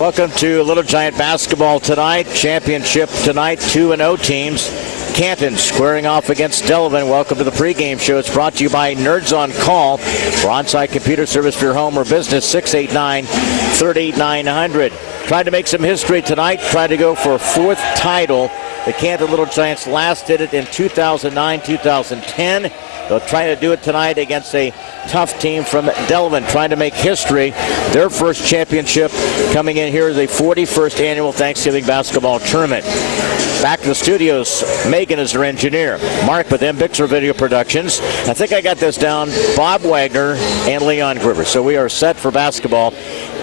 Welcome to Little Giant basketball tonight. Championship tonight, 2-0 teams. Canton squaring off against Delavan. Welcome to the pregame show. It's brought to you by Nerds on Call for on-site computer service for your home or business, 689-3900. Tried to make some history tonight. Tried to go for a fourth title. The Canton Little Giants last did it in 2009-2010. They'll try to do it tonight against a tough team from Delavan, trying to make history. Their first championship coming in here is the 41st annual Thanksgiving basketball tournament. Back to the studios. Megan is their engineer. Mark with Bixer Video Productions. I think I got this down. Bob Wagner and Leon Groover. So we are set for basketball.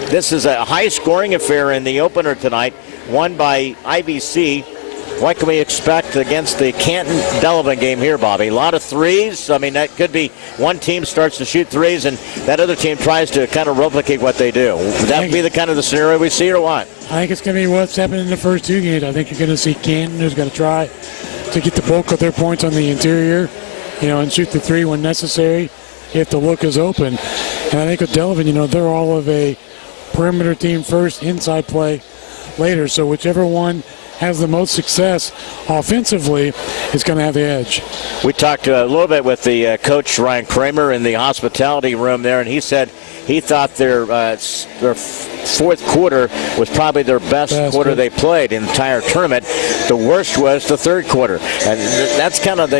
This is a high-scoring affair in the opener tonight, won by IVC. What can we expect against the Canton-Delavan game here, Bobby? A lot of threes. I mean, that could be one team starts to shoot threes and that other team tries to kind of replicate what they do. Would that be the kind of the scenario we see or what? I think it's going to be what's happened in the first two games. I think you're going to see Canton who's going to try to get the bulk of their points on the interior, and shoot the three when necessary if the look is open. And I think with Delavan, they're all of a perimeter team first, inside play later. So whichever one has the most success offensively is going to have the edge. We talked a little bit with the coach Ryan Kramer in the hospitality room there, and he said he thought their fourth quarter was probably their best quarter they played in the entire tournament. The worst was the third quarter, and that's kind of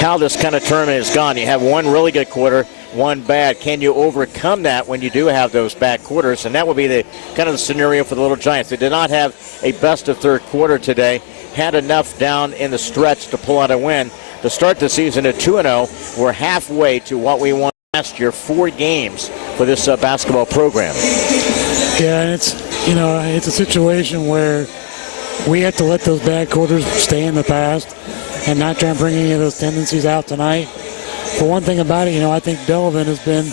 how this kind of tournament has gone. You have one really good quarter, one bad. Can you overcome that when you do have those bad quarters? And that would be the kind of the scenario for the Little Giants. They did not have a best of third quarter today. Had enough down in the stretch to pull out a win. To start the season at 2-0, we're halfway to what we won last year, 4 games for this basketball program. Yeah, and it's a situation where we have to let those bad quarters stay in the past and not try and bring any of those tendencies out tonight. But one thing about it, I think Delavan has been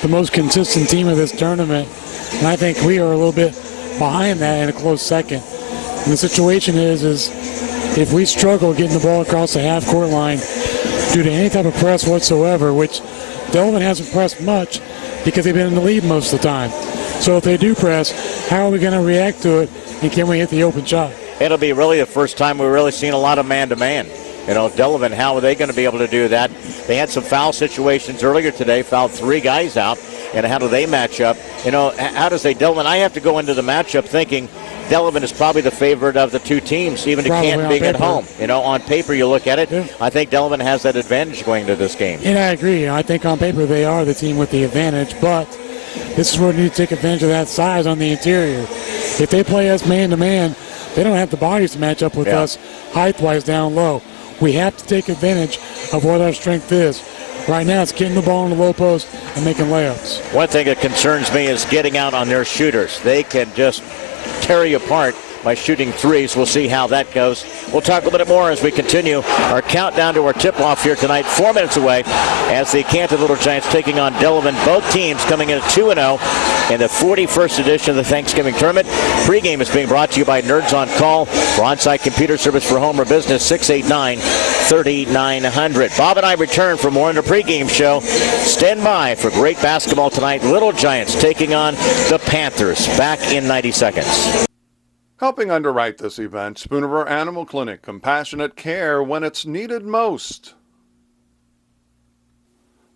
the most consistent team of this tournament, and I think we are a little bit behind that in a close second. And the situation is if we struggle getting the ball across the half-court line due to any type of press whatsoever, which Delavan hasn't pressed much because they've been in the lead most of the time. So if they do press, how are we going to react to it, and can we hit the open shot? It'll be really the first time we've really seen a lot of man-to-man. Delavan, how are they going to be able to do that? They had some foul situations earlier today, fouled 3 guys out, and how do they match up? How does Delavan? I have to go into the matchup thinking Delavan is probably the favorite of the two teams, even to Canton being at home. On paper you look at it, yeah. I think Delavan has that advantage going to this game. And I agree. I think on paper they are the team with the advantage, but this is where we need to take advantage of that size on the interior. If they play us man-to-man, they don't have the bodies to match up with us height-wise down low. We have to take advantage of what our strength is. Right now it's getting the ball in the low post and making layups. One thing that concerns me is getting out on their shooters. They can just tear you apart by shooting threes. We'll see how that goes. We'll talk a little bit more as we continue our countdown to our tip-off here tonight. 4 minutes away as the Canton Little Giants taking on Delavan. Both teams coming in at 2-0 in the 41st edition of the Thanksgiving Tournament. Pre-game is being brought to you by Nerds on Call for on-site computer service for home or business, 689-3900. Bob and I return for more in the pre-game show. Stand by for great basketball tonight. Little Giants taking on the Panthers. Back in 90 seconds. Helping underwrite this event, Spoonerville Animal Clinic, compassionate care when it's needed most.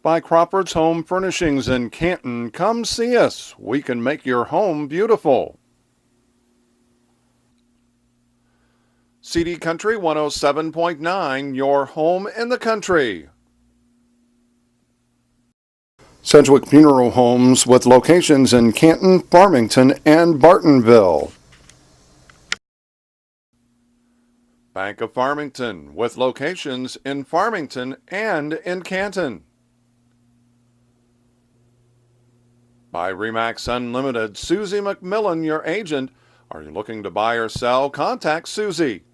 By Crawford's Home Furnishings in Canton, come see us. We can make your home beautiful. CD Country 107.9, your home in the country. Sedgwick Funeral Homes with locations in Canton, Farmington, and Bartonville. Bank of Farmington, with locations in Farmington and in Canton. By Remax Unlimited, Susie McMillan, your agent. Are you looking to buy or sell? Contact Susie.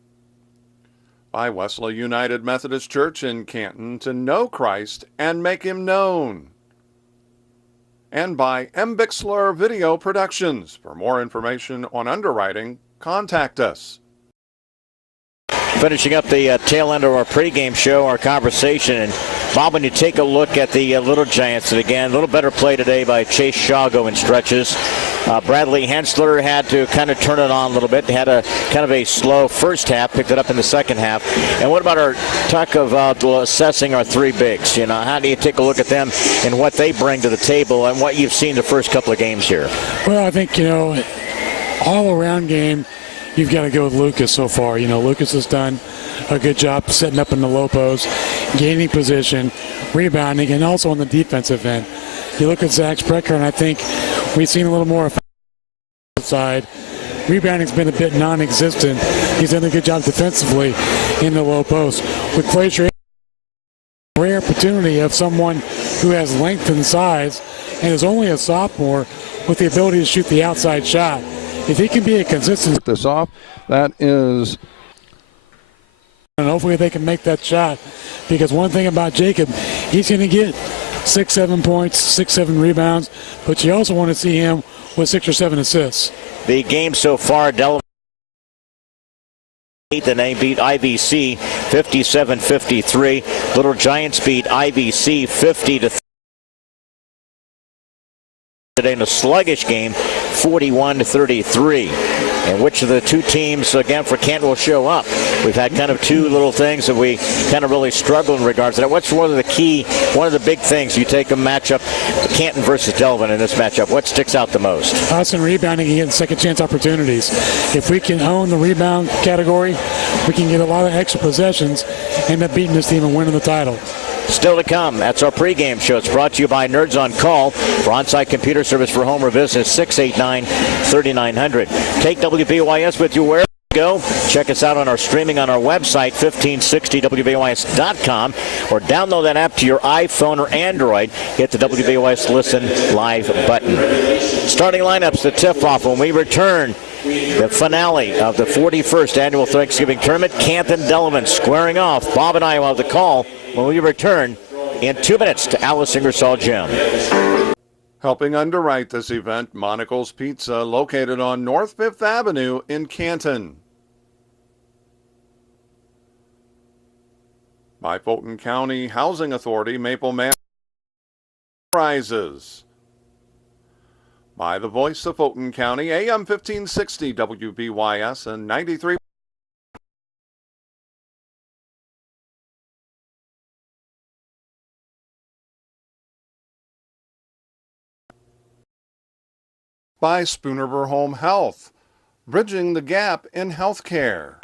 By Wesley United Methodist Church in Canton, to know Christ and make Him known. And by M. Bixler Video Productions. For more information on underwriting, contact us. finishing up the tail end of our pregame show, our conversation. And Bob, when you take a look at the Little Giants, and again, a little better play today by Chase Shago in stretches. Bradley Hensler had to kind of turn it on a little bit. They had a kind of a slow first half, picked it up in the second half. And what about our talk of assessing our three bigs? You know, how do you take a look at them and what they bring to the table and what you've seen the first couple of games here? Well, I think, all around game, you've got to go with Lucas so far. Lucas has done a good job setting up in the low post, gaining position, rebounding, and also on the defensive end. You look at Zach Sprecher, and I think we've seen a little more side. Rebounding's been a bit non-existent. He's done a good job defensively in the low post. With Glacier, rare opportunity of someone who has length and size and is only a sophomore with the ability to shoot the outside shot. If he can be a consistent This off, that is. And hopefully they can make that shot, because one thing about Jacob, he's going to get 6-7 points, 6-7 rebounds, but you also want to see him with 6 or 7 assists. The game so far, Delavan and they beat IVC 57-53. Little Giants beat IVC 50-3. Today in a sluggish game, 41-33. And which of the two teams, again, for Canton will show up? We've had kind of two little things that we kind of really struggle in regards to that. What's one of the big things you take a matchup, Canton versus Delavan in this matchup? What sticks out the most? Us in rebounding and getting second chance opportunities. If we can own the rebound category, we can get a lot of extra possessions, end up beating this team and winning the title. Still to come, that's our pregame show. It's brought to you by Nerds on Call for on-site computer service for home or business, 689-3900. Take WBYS with you wherever you go. Check us out on our streaming on our website, 1560WBYS.com, or download that app to your iPhone or Android. Hit the WBYS Listen Live button. Starting lineups to tip off when we return. The finale of the 41st Annual Thanksgiving Tournament, Canton Delavan squaring off. Bob and I will have the call when we return in 2 minutes to Alice Ingersoll Gym. Helping underwrite this event, Monocle's Pizza, located on North 5th Avenue in Canton. By Fulton County Housing Authority, Maple Manor Prizes. By the Voice of Fulton County, AM 1560 WBYS and 93. By Spoonerver Home Health, bridging the gap in healthcare.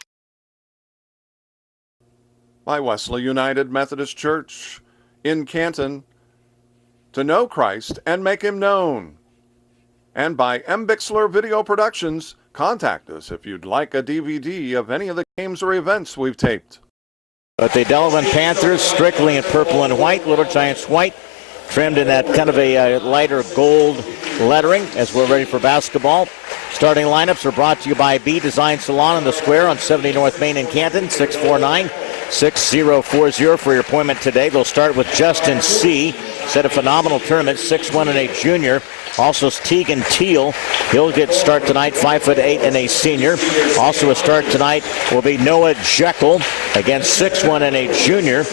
By Wesley United Methodist Church in Canton, to know Christ and make him known. And by M. Bixler Video Productions, contact us if you'd like a DVD of any of the games or events we've taped. But the Delavan Panthers, strictly in purple and white, Little Giants white, trimmed in that kind of a lighter gold lettering as we're ready for basketball. Starting lineups are brought to you by B Design Salon on the Square on 70 North Main in Canton, 649-6040 for your appointment today. They'll start with Justin C. Set a phenomenal tournament, 6'1" and a junior. Also, Tegan Teal. He'll get start tonight, 5'8" and a senior. Also a start tonight will be Noah Jekyll, again 6'1" and a junior.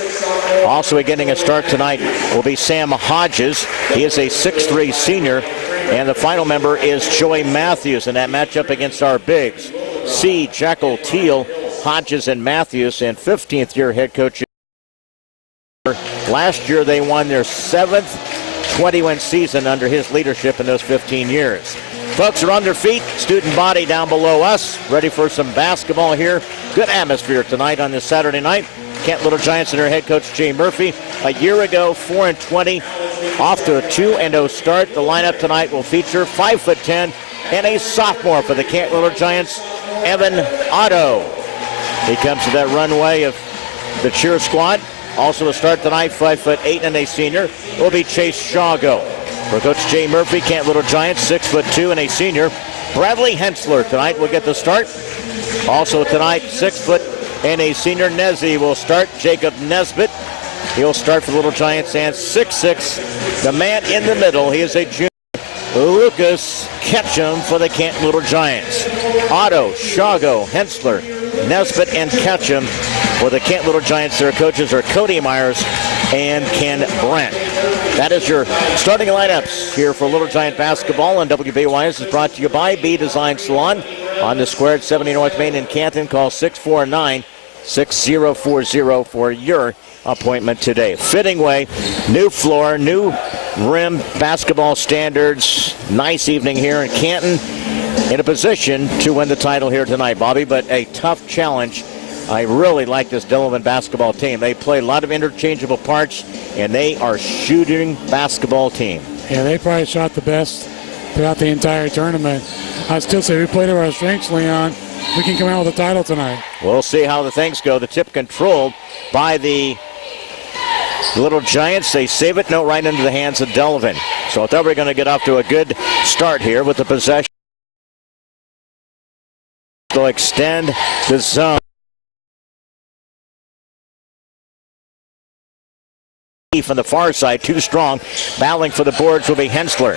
Also getting a start tonight will be Sam Hodges. He is a 6'3" senior. And the final member is Joey Matthews in that matchup against our bigs. C, Jekyll, Teal, Hodges, and Matthews, and 15th year head coach. Last year they won their 7th 20-win season under his leadership in those 15 years. Folks are on their feet, student body down below us, ready for some basketball here. Good atmosphere tonight on this Saturday night. Canton Little Giants and their head coach Jay Murphy. A year ago, 4-20, off to a 2-0 start. The lineup tonight will feature 5'10" and a sophomore for the Canton Little Giants, Evan Otto. He comes to that runway of the cheer squad. Also a start tonight, 5'8" and a senior, will be Chase Shago. For Coach Jay Murphy, Canton Little Giants, 6'2" and a senior. Bradley Hensler tonight will get the start. Also tonight, 6' and a senior, Nezzy will start. Jacob Nesbitt, he'll start for the Little Giants, and 6'6", the man in the middle, he is a junior, Lucas Ketchum for the Canton Little Giants. Otto, Shago, Hensler, Nesbitt, and Ketchum. For the Canton Little Giants, their coaches are Cody Myers and Ken Brent. That is your starting lineups here for Little Giant basketball, and WBYS is brought to you by B Design Salon on the square at 70 North Main in Canton. Call 649-6040 for your appointment today. Fitting Way, new floor, new rim basketball standards. Nice evening here in Canton, in a position to win the title here tonight, Bobby, but a tough challenge. I really like this Delavan basketball team. They play a lot of interchangeable parts, and they are shooting basketball team. Yeah, they probably shot the best throughout the entire tournament. I still say we played to our strengths, Leon. We can come out with a title tonight. We'll see how the things go. The tip controlled by the Little Giants. They save it, no, right into the hands of Delavan. So I thought we were going to get off to a good start here with the possession. They'll extend the zone. From the far side, too strong. Battling for the boards will be Hensler.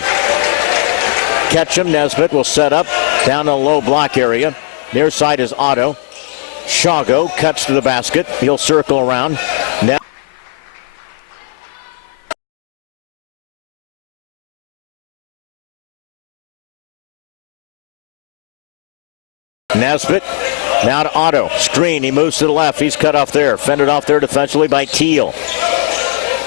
Ketchum, Nesbitt will set up down the low block area. Near side is Otto. Shago cuts to the basket. He'll circle around. Nesbitt now to Otto. Screen, he moves to the left. He's cut off there. Fended off there defensively by Teal.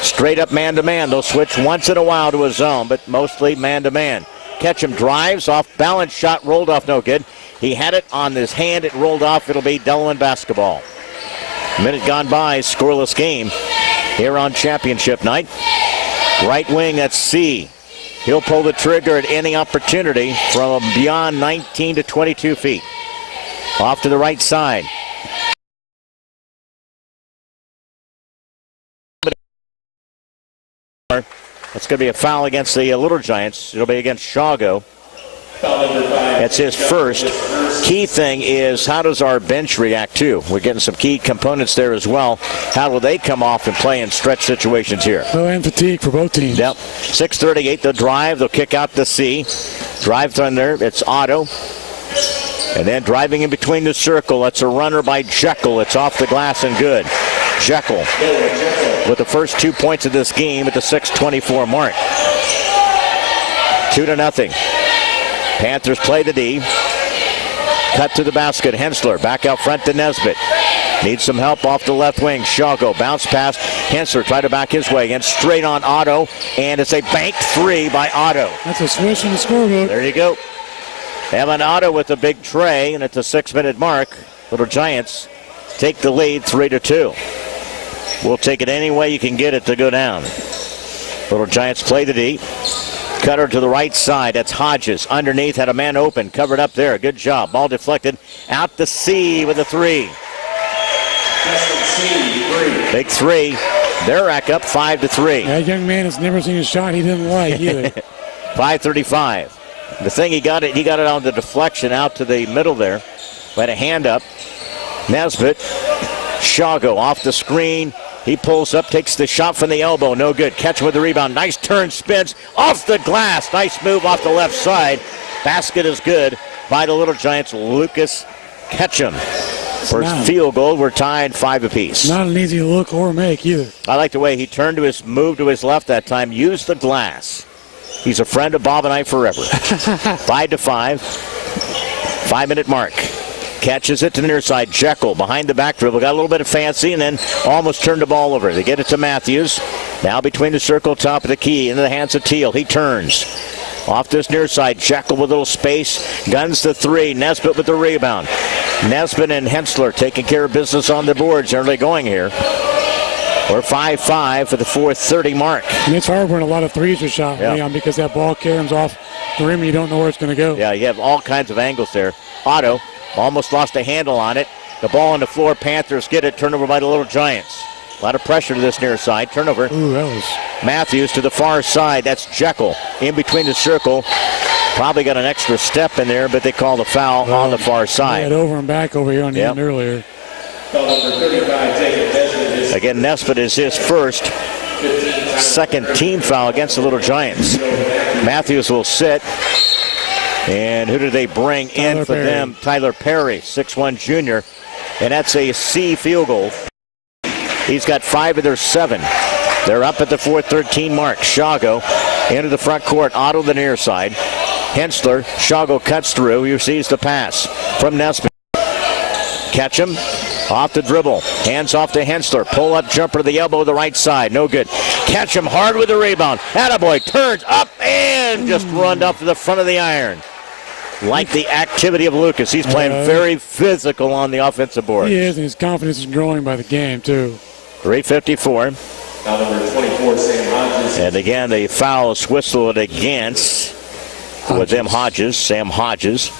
Straight up man-to-man. They'll switch once in a while to a zone, but mostly man-to-man. Ketchum drives off balance shot, rolled off, no good. He had it on his hand, it rolled off. It'll be Delavan basketball. Minute gone by, scoreless game here on championship night. Right wing, that's C. He'll pull the trigger at any opportunity from beyond 19 to 22 feet. Off to the right side. That's going to be a foul against the Little Giants. It'll be against Shago. That's his first. Key thing is, how does our bench react too? We're getting some key components there as well. How will they come off and play in stretch situations here? Well, and fatigue for both teams. Yep. 6:38, they'll drive. They'll kick out to C. Drive from there. It's Otto. And then driving in between the circle. That's a runner by Jekyll. It's off the glass and good. Jekyll with the first 2 points of this game at the 6:24 mark. 2-0. Panthers play the D. Cut to the basket. Hensler back out front to Nesbitt. Needs some help off the left wing. Shago bounce pass. Hensler tried to back his way. And straight on Otto. And it's a banked three by Otto. That's a swish in the scorebook. There you go. Evan Otto with a big tray. And at the 6-minute mark, Little Giants take the lead 3-2. We'll take it any way you can get it to go down. Little Giants play the D. Cutter to the right side. That's Hodges. Underneath, had a man open. Covered up there. Good job. Ball deflected. Out to C with a three. Big three. They're rack up 5-3. That young man has never seen a shot he didn't like either. 5:35. The thing he got it on the deflection out to the middle there. Had a hand up. Nesbitt. Shago off the screen. He pulls up, takes the shot from the elbow. No good. Catch with the rebound. Nice turn, spins off the glass. Nice move off the left side. Basket is good by the Little Giants. Lucas Ketchum. First field goal. We're tied 5 apiece. Not an easy look or make either. I like the way he turned to his move to his left that time. Used the glass. He's a friend of Bob and I forever. 5-5. 5-minute mark. Catches it to the near side. Jekyll behind the back dribble. Got a little bit of fancy and then almost turned the ball over. They get it to Matthews. Now between the circle, top of the key, into the hands of Teal. He turns. Off this near side. Jekyll with a little space. Guns the three. Nesbitt with the rebound. Nesbitt and Hensler taking care of business on the boards. Early going here. We're 5-5 for the 4:30 mark. And it's hard when a lot of threes are shot, Leon, because that ball caroms off the rim and you don't know where it's going to go. Yeah, you have all kinds of angles there. Otto almost lost a handle on it. The ball on the floor. Panthers get it. Turnover by the Little Giants. A lot of pressure to this near side. Turnover. Ooh, that was... Matthews to the far side. That's Jekyll in between the circle. Probably got an extra step in there, but they call the foul on the far side. They had over and back over here on the end earlier. Again, Nesbitt is his first second team foul against the Little Giants. Matthews will sit. And who did they bring in for them? Tyler Perry, 6'1 junior. and that's a C field goal. He's got 5 of their 7. They're up at the 4:13 mark. Shago into the front court. Otto the near side. Hensler. Shago cuts through. He receives the pass from Nesbitt. Catch him. Off the dribble. Hands off to Hensler. Pull up jumper to the elbow to the right side. No good. Catch him hard with the rebound. Attaboy turns up and just run up to the front of the iron. Like the activity of Lucas. He's playing very physical on the offensive board. He is, and his confidence is growing by the game, too. 3:54. Foul number 24, Sam Hodges. And again, the foul is whistled against with them Sam Hodges.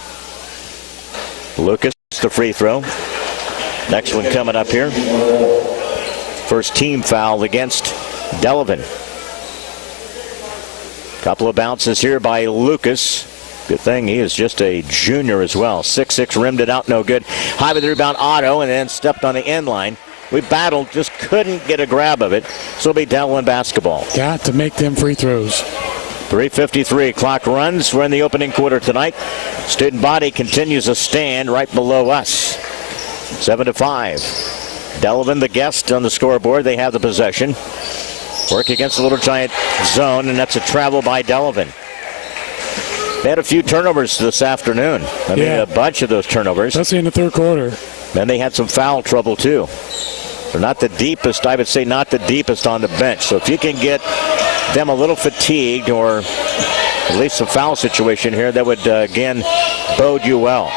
Lucas, the free throw. Next one coming up here. First team foul against Delavan. Couple of bounces here by Lucas. Good thing he is just a junior as well. 6'6", rimmed it out, no good. High with the rebound, Otto, and then stepped on the end line. We battled, just couldn't get a grab of it. So it'll be Delavan basketball. Got to make them free throws. 3:53, clock runs. We're in the opening quarter tonight. Student body continues to stand right below us. 7-5. Delavan, the guest on the scoreboard. They have the possession. Work against the Little Giant zone, and that's a travel by Delavan. They had a few turnovers this afternoon. I mean, a bunch of those turnovers. Especially in the third quarter. Then they had some foul trouble, too. They're not the deepest, I would say not the deepest on the bench. So if you can get them a little fatigued or at least some foul situation here, that would, again, bode you well.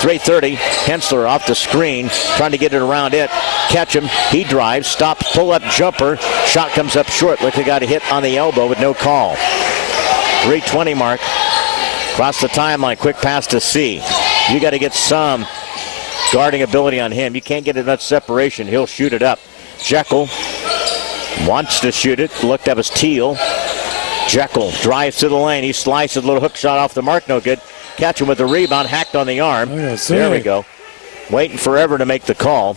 3:30, Hensler off the screen, trying to get it around it. Catch him. He drives, stops, pull-up jumper. Shot comes up short. Like he got a hit on the elbow with no call. 3:20 mark. Across the timeline, quick pass to C. You got to get some guarding ability on him. You can't get enough separation. He'll shoot it up. Jekyll wants to shoot it. Looked up as Teal. Jekyll drives to the lane. He slices a little hook shot off the mark. No good. Catch him with the rebound. Hacked on the arm. There we go. Waiting forever to make the call.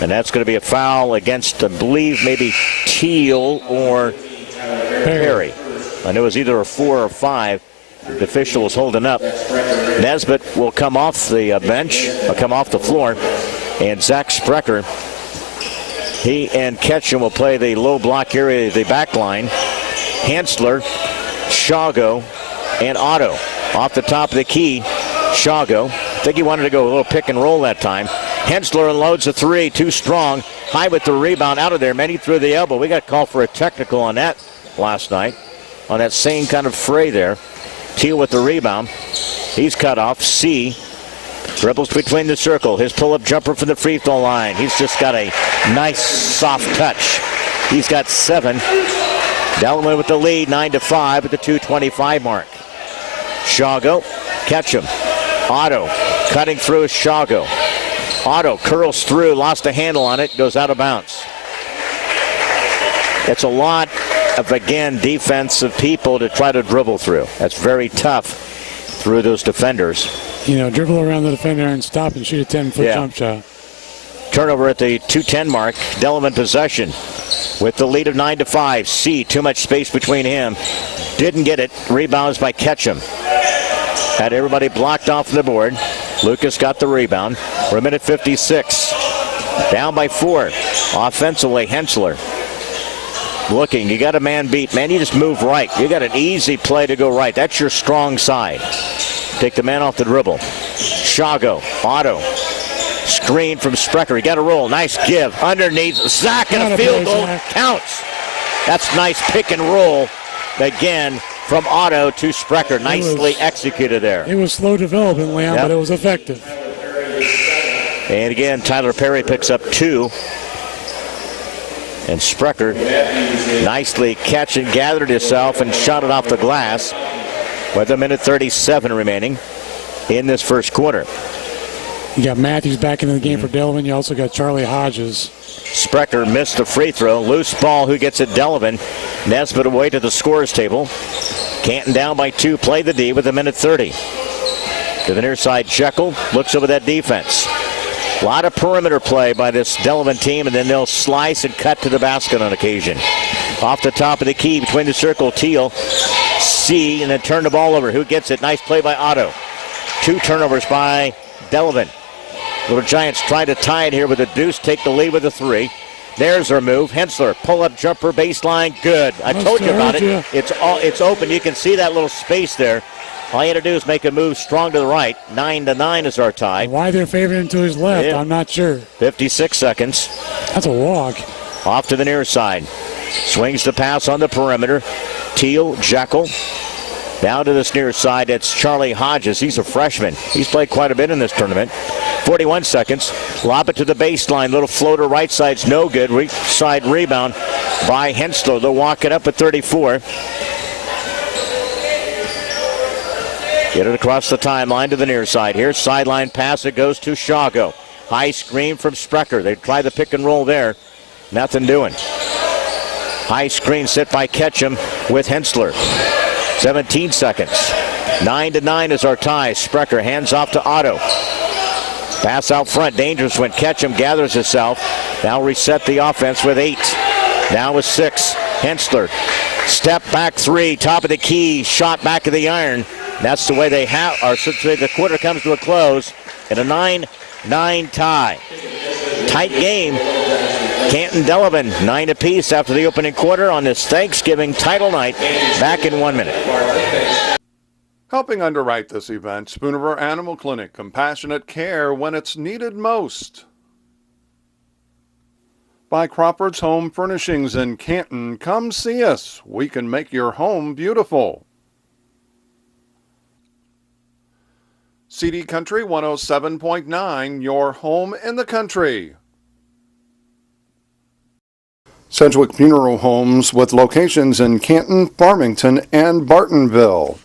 And that's going to be a foul against, I believe, maybe Teal or Perry. I know it was either a 4 or 5. The official was holding up. Nesbitt will come off the bench, come off the floor. And Zach Sprecher, he and Ketchum will play the low block area of the back line. Hensler, Shago, and Otto. Off the top of the key, Shago. I think he wanted to go a little pick and roll that time. Hensler unloads a 3, too strong. High with the rebound out of there. Many through the elbow. We got called for a technical on that last night. On that same kind of fray there. Teal with the rebound. He's cut off. C dribbles between the circle. His pull-up jumper from the free throw line. He's just got a nice soft touch. He's got 7. Delavan with the lead, 9-5 at the 2:25 mark. Shago, catch him. Otto cutting through Shago. Otto curls through, lost a handle on it, goes out of bounds. It's a lot of, again, defensive people to try to dribble through. That's very tough through those defenders. You know, dribble around the defender and stop and shoot a 10-foot jump shot. Turnover at the 2:10 mark. Delavan possession with the lead of 9-5. C, too much space between him. Didn't get it. Rebounds by Ketchum. Had everybody blocked off the board. Lucas got the rebound. We're a minute 56. Down by 4. Offensively, Hensler. Looking, you got a man beat. Man, you just move right. You got an easy play to go right. That's your strong side. Take the man off the dribble. Shago, Otto. Screen from Sprecher. He got a roll. Nice give. Underneath. Zach and a field goal. Counts. That's nice pick and roll. Again, from Otto to Sprecher. Nicely executed there. It was slow development, Leon, but it was effective. And again, Tyler Perry picks up 2. And Sprecher nicely catch and gathered himself and shot it off the glass with a minute 37 remaining in this first quarter. You got Matthews back into the game for Delavan. You also got Charlie Hodges. Sprecher missed the free throw. Loose ball. Who gets it? Delavan. Nesbitt away to the scorer's table. Canton down by 2. Play the D with a minute 30. To the near side, Jekyll looks over that defense. A lot of perimeter play by this Delavan team, and then they'll slice and cut to the basket on occasion. Off the top of the key, between the circle, Teal. C, and then turn the ball over. Who gets it? Nice play by Otto. 2 turnovers by Delavan. Little Giants trying to tie it here with a deuce, take the lead with a 3. There's their move. Hensler, pull-up jumper, baseline, good. I told you about it. It's open. You can see that little space there. All you got to do is make a move strong to the right. 9-9 is our tie. Why they're favoring him to his left, Yeah. I'm not sure. 56 seconds. That's a walk. Off to the near side. Swings the pass on the perimeter. Teal, Jekyll. Down to this near side, it's Charlie Hodges. He's a freshman. He's played quite a bit in this tournament. 41 seconds. Lob it to the baseline. Little floater right side's no good. Weak side rebound by Hensler. They'll walk it up at 34. Get it across the timeline to the near side. Here's sideline pass. It goes to Shago. High screen from Sprecher. They try the pick and roll there. Nothing doing. High screen set by Ketchum with Hensler. 17 seconds. 9-9 is our tie. Sprecher hands off to Otto. Pass out front. Dangerous when Ketchum gathers himself. Now reset the offense with 8. Now with 6. Hensler. Step back 3. Top of the key. Shot back of the iron. That's the way they have, or the quarter comes to a close in a 9-9 tie. Tight game. Canton Delavan 9 apiece after the opening quarter on this Thanksgiving title night. Back in 1 minute. Helping underwrite this event, Spooniver Animal Clinic, compassionate care when it's needed most. By Crawford's Home Furnishings in Canton, come see us. We can make your home beautiful. CD Country 107.9, your home in the country. Sedgwick Funeral Homes with locations in Canton, Farmington, and Bartonville.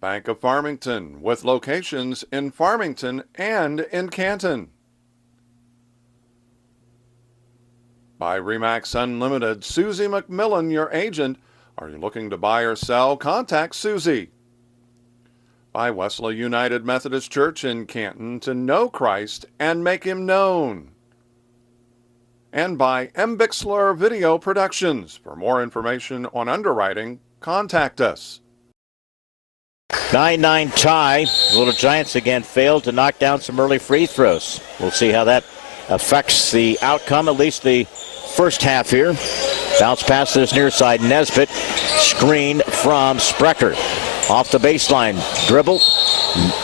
Bank of Farmington with locations in Farmington and in Canton. By Remax Unlimited, Susie McMillan, your agent. Are you looking to buy or sell? Contact Susie. By Wesley United Methodist Church in Canton, to know Christ and make him known. And by M. Bixler Video Productions. For more information on underwriting, contact us. 9-9 tie. The Little Giants again failed to knock down some early free throws. We'll see how that affects the outcome, at least the first half here. Bounce pass to this near side. Nesbitt. Screen from Sprecher. Off the baseline. Dribble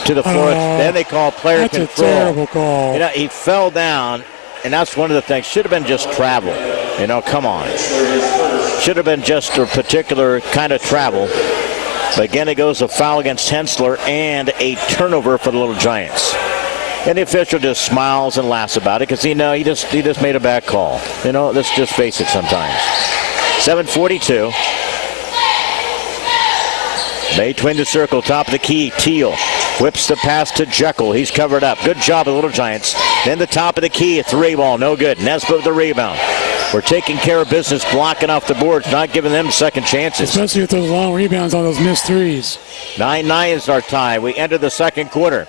to the floor. Then they call player control. That's a terrible call. You know, he fell down, and that's one of the things. Should have been just travel. You know, come on. Should have been just a particular kind of travel. But again, it goes a foul against Hensler and a turnover for the Little Giants. And the official just smiles and laughs about it because he just made a bad call. You know, let's just face it sometimes. 7:42. Between the circle, top of the key, Teal whips the pass to Jekyll. He's covered up. Good job of the Little Giants. Then the top of the key, a 3-ball, no good. Nesbitt with the rebound. We're taking care of business, blocking off the boards, not giving them second chances. Especially with those long rebounds on those missed threes. 9-9 is our tie. We enter the second quarter.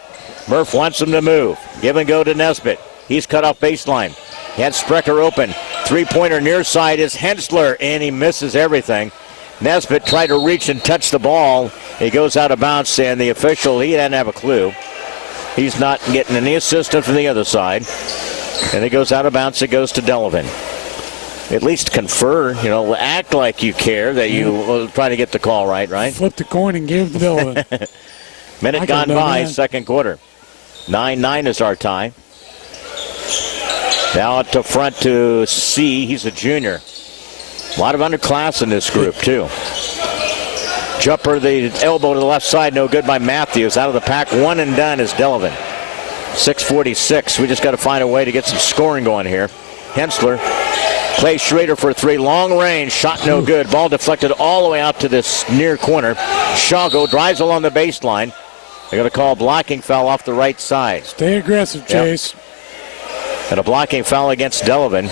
Murph wants him to move. Give and go to Nesbitt. He's cut off baseline. He had Sprecher open. Three-pointer near side is Hensler, and he misses everything. Nesbitt tried to reach and touch the ball. He goes out of bounds, and the official, he didn't have a clue. He's not getting any assistance from the other side. And it goes out of bounds. It goes to Delavan. At least confer, you know, act like you care that you will try to get the call right? Flip the coin and give it to Delavan. Minute gone by, second quarter. 9-9 is our tie. Now to front to C. He's a junior. A lot of underclass in this group, too. Jumper, the elbow to the left side, no good by Matthews. Out of the pack, one and done is Delavan. 6:46. We just got to find a way to get some scoring going here. Hensler. Clay Schrader for 3. Long range. Shot no good. Ball deflected all the way out to this near corner. Shago drives along the baseline. They're going to call a blocking foul off the right side. Stay aggressive, Chase. Yep. And a blocking foul against Delavan.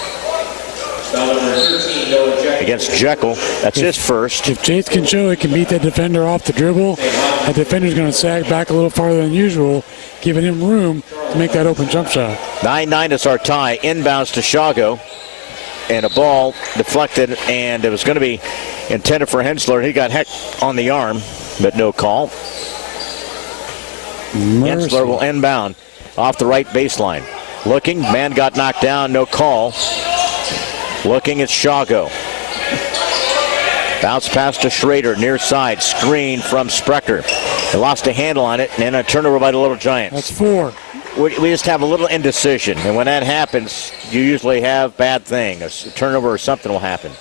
Against Jekyll. That's his first. If Chase can show he can beat that defender off the dribble, that defender's going to sag back a little farther than usual, giving him room to make that open jump shot. 9-9 is our tie. Inbounds to Shago. And a ball deflected, and it was going to be intended for Hensler. He got hit on the arm, but no call. Hensler will inbound off the right baseline. Looking, man got knocked down, no call. Looking at Shago. Bounce pass to Schrader, near side, screen from Sprecher. They lost a handle on it, and a turnover by the Little Giants. That's 4. We just have a little indecision, and when that happens, you usually have bad things. A turnover or something will happen.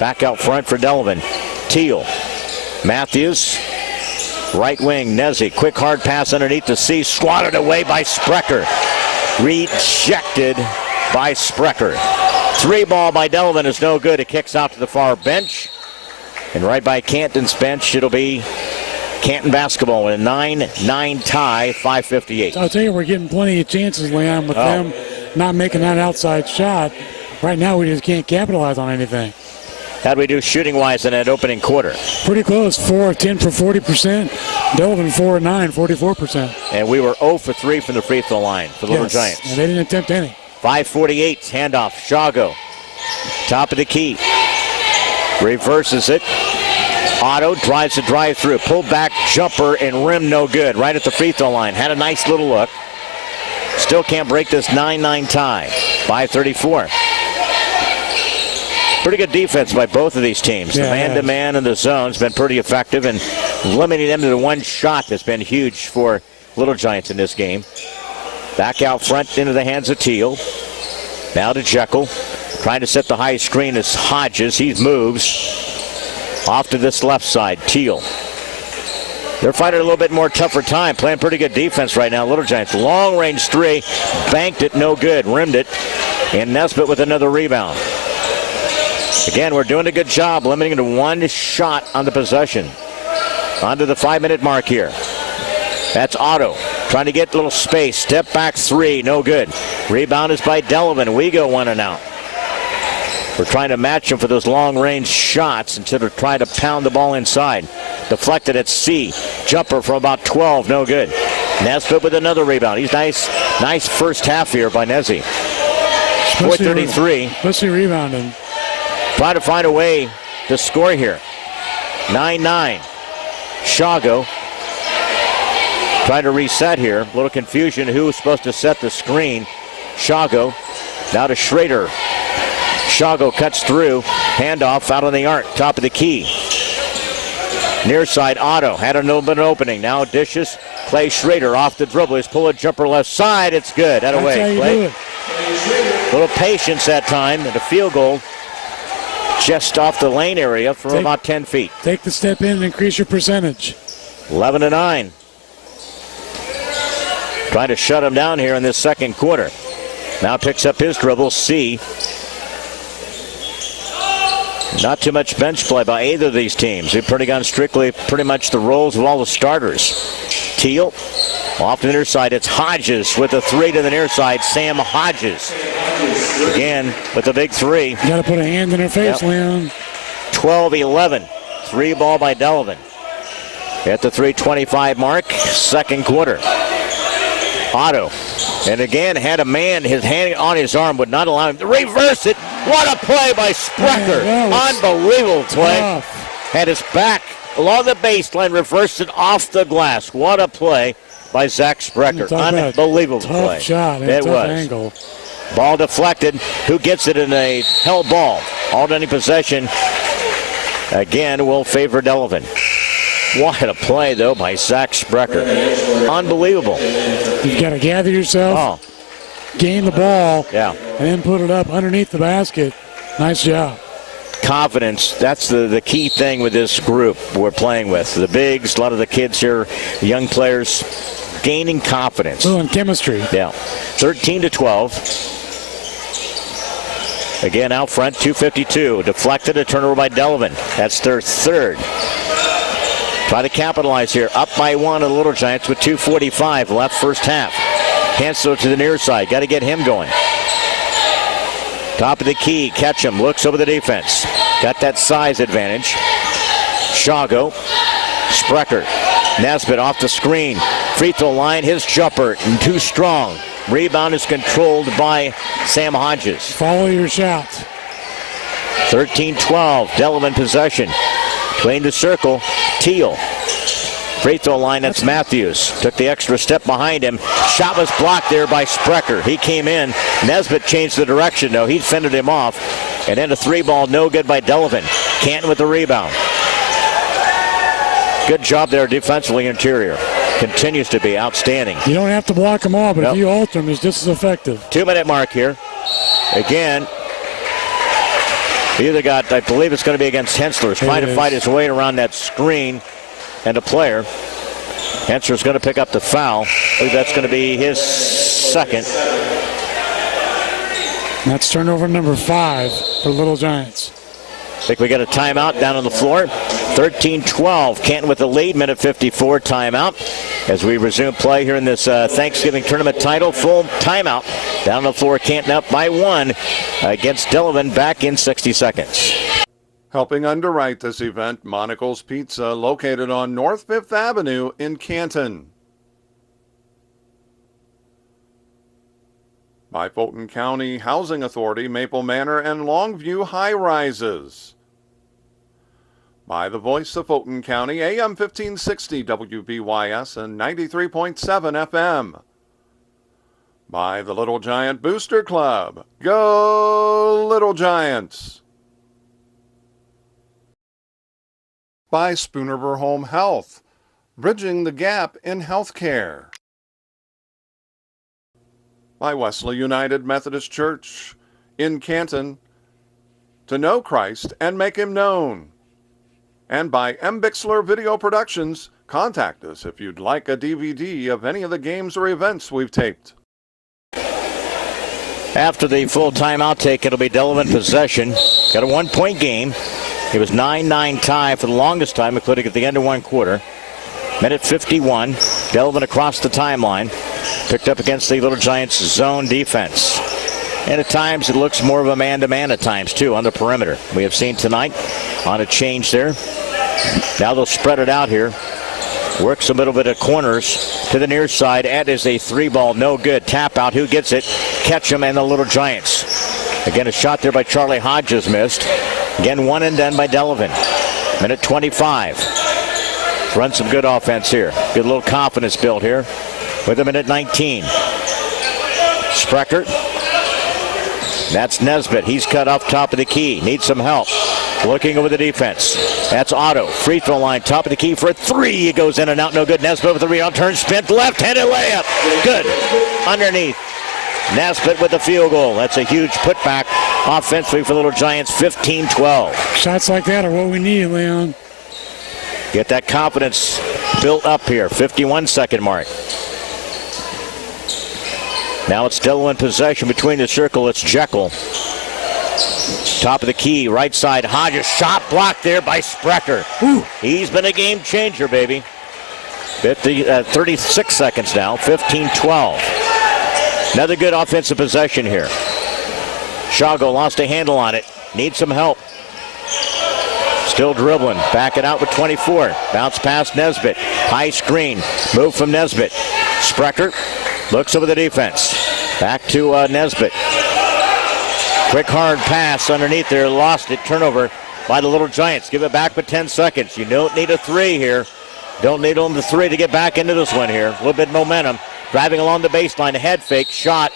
Back out front for Delavan. Teal. Matthews. Right wing, Nezzi. Quick hard pass underneath the C. Swatted away by Sprecher. Rejected by Sprecher. 3 ball by Delavan is no good. It kicks out to the far bench. And right by Canton's bench, it'll be Canton basketball with a 9-9 tie, 5:58. I'll tell you, we're getting plenty of chances, Leon, with them not making that outside shot. Right now, we just can't capitalize on anything. How'd we do shooting-wise in that opening quarter? Pretty close, 4 of 10 for 40%. Delavan 4 of 9, 44%. And we were 0 for 3 from the free throw line for the Little Giants. And they didn't attempt any. 5:48, handoff, Shago. Top of the key. Reverses it. Otto drives the drive through. Pull back jumper and rim no good. Right at the free throw line. Had a nice little look. Still can't break this 9-9 tie. 5:34. Pretty good defense by both of these teams. Yeah, the man-to-man and the zone's been pretty effective, and limiting them to the one shot has been huge for Little Giants in this game. Back out front into the hands of Teal. Now to Jekyll. Trying to set the high screen is Hodges. He moves. Off to this left side, Teal. They're fighting a little bit more tougher time. Playing pretty good defense right now, Little Giants. Long range 3. Banked it, no good. Rimmed it. And Nesbitt with another rebound. Again, we're doing a good job limiting it to one shot on the possession. On to the 5-minute mark here. That's Otto. Trying to get a little space. Step back 3, no good. Rebound is by Delavan. We go 1 and out. We're trying to match him for those long-range shots instead of trying to pound the ball inside. Deflected at C. Jumper from about 12, no good. Nesbitt with another rebound. He's nice first half here by Nezzi. 4:33. Especially rebounding. Trying to find a way to score here. 9-9. Shago trying to reset here. A little confusion who was supposed to set the screen. Shago. Now to Schrader. Shago cuts through. Handoff out on the arc. Top of the key. Near side, Otto. Had an opening. Now dishes. Clay Schrader off the dribble. He's pull a jumper left side. It's good. That away. Clay. Little patience that time. And a field goal just off the lane area from about 10 feet. Take the step in and increase your percentage. 11-9. Trying to shut him down here in this second quarter. Now picks up his dribble. C. Not too much bench play by either of these teams. They've pretty much the roles of all the starters. Teal off to the near side. It's Hodges with a 3 to the near side. Sam Hodges again with the big 3. You got to put a hand in her face, Leon. 12-11. 3 ball by Delavan. At the 3:25 mark, second quarter. Otto. And again, had a man, his hand on his arm would not allow him to reverse it. What a play by Sprecher. Unbelievable play. Tough. Had his back along the baseline, reversed it off the glass. What a play by Zach Sprecher. Unbelievable play. Tough shot. It was. Angle. Ball deflected. Who gets it in a held ball? Alternating possession. Again, will favor Delavan. What a play, though, by Zach Sprecher. Unbelievable. You've got to gather yourself, gain the ball, and then put it up underneath the basket. Nice job. Confidence, that's the key thing with this group we're playing with. The bigs, a lot of the kids here, young players, gaining confidence. Well, and chemistry. Yeah. 13-12. Again, out front, 2:52. Deflected, a turnover by Delavan. That's their third. Try to capitalize here. Up by 1 of the Little Giants with 2:45 left first half. Hansel to the near side. Got to get him going. Top of the key. Catch him. Looks over the defense. Got that size advantage. Shago. Sprecher. Nesbitt off the screen. Free throw line. His jumper. Too strong. Rebound is controlled by Sam Hodges. Follow your shot. 13-12. Delavan possession. Between the circle, Teal. Free throw line, that's Matthews. Took the extra step behind him. Shot was blocked there by Sprecher. He came in. Nesbitt changed the direction, though. He fended him off. And then a three ball, no good by Delavan. Canton with the rebound. Good job there defensively interior. Continues to be outstanding. You don't have to block them all, but Nope. if you alter them, it's just as effective. 2-minute mark here. Again, either got, I believe it's going to be against Hensler. Trying to fight his way around that screen and a player. Hensler's going to pick up the foul. I believe that's going to be his second. That's turnover number 5 for Little Giants. I think we got a timeout down on the floor. 13-12. Canton with the lead. Minute 54 timeout. As we resume play here in this Thanksgiving Tournament title. Full timeout. Down on the floor. Canton up by 1 against Delavan. Back in 60 seconds. Helping underwrite this event, Monocle's Pizza, located on North 5th Avenue in Canton. By Fulton County Housing Authority, Maple Manor and Longview High Rises. By the Voice of Fulton County, AM 1560 WBYS and 93.7 FM. By the Little Giant Booster Club. Go Little Giants! By Spoonerver Home Health, bridging the gap in healthcare. By Wesley United Methodist Church in Canton, to know Christ and make him known. And by M. Bixler Video Productions, contact us if you'd like a DVD of any of the games or events we've taped. After the full timeout take, it'll be Delavan possession. Got a 1-point game. It was 9-9 tie for the longest time, including at the end of one quarter. Minute 51. Delavan across the timeline. Picked up against the Little Giants zone defense. And at times it looks more of a man-to-man at times, too, on the perimeter. We have seen tonight on a change there. Now they'll spread it out here. Works a little bit of corners to the near side. That is a three ball, no good. Tap out. Who gets it? Ketchum and the Little Giants. Again, a shot there by Charlie Hodges missed. Again, one and done by Delavan. Minute 25. Run some good offense here. Good little confidence build here. With a minute 19. Sprecher. That's Nesbitt. He's cut off top of the key. Needs some help. Looking over the defense. That's Otto. Free throw line. Top of the key for a three. It goes in and out. No good. Nesbitt with the rebound. Turn. Spin. Left-handed layup. Good. Underneath. Nesbitt with the field goal. That's a huge putback offensively for Little Giants. 15-12. Shots like that are what we need, Leon. Get that confidence built up here. 51-second mark. Now it's still in possession between the circle. It's Jekyll. Top of the key, right side. Hodges shot blocked there by Sprecher. He's been a game changer, baby. 36 seconds now. 15-12. Another good offensive possession here. Shago lost a handle on it. Needs some help. Still dribbling. Back it out with 24. Bounce past Nesbitt. High screen. Move from Nesbitt. Sprecher looks over the defense. Back to Nesbitt. Quick hard pass underneath there. Lost it. Turnover by the Little Giants. Give it back with 10 seconds. You don't need a three here. Don't need only the three to get back into this one here. A little bit of momentum. Driving along the baseline. A head fake. Shot.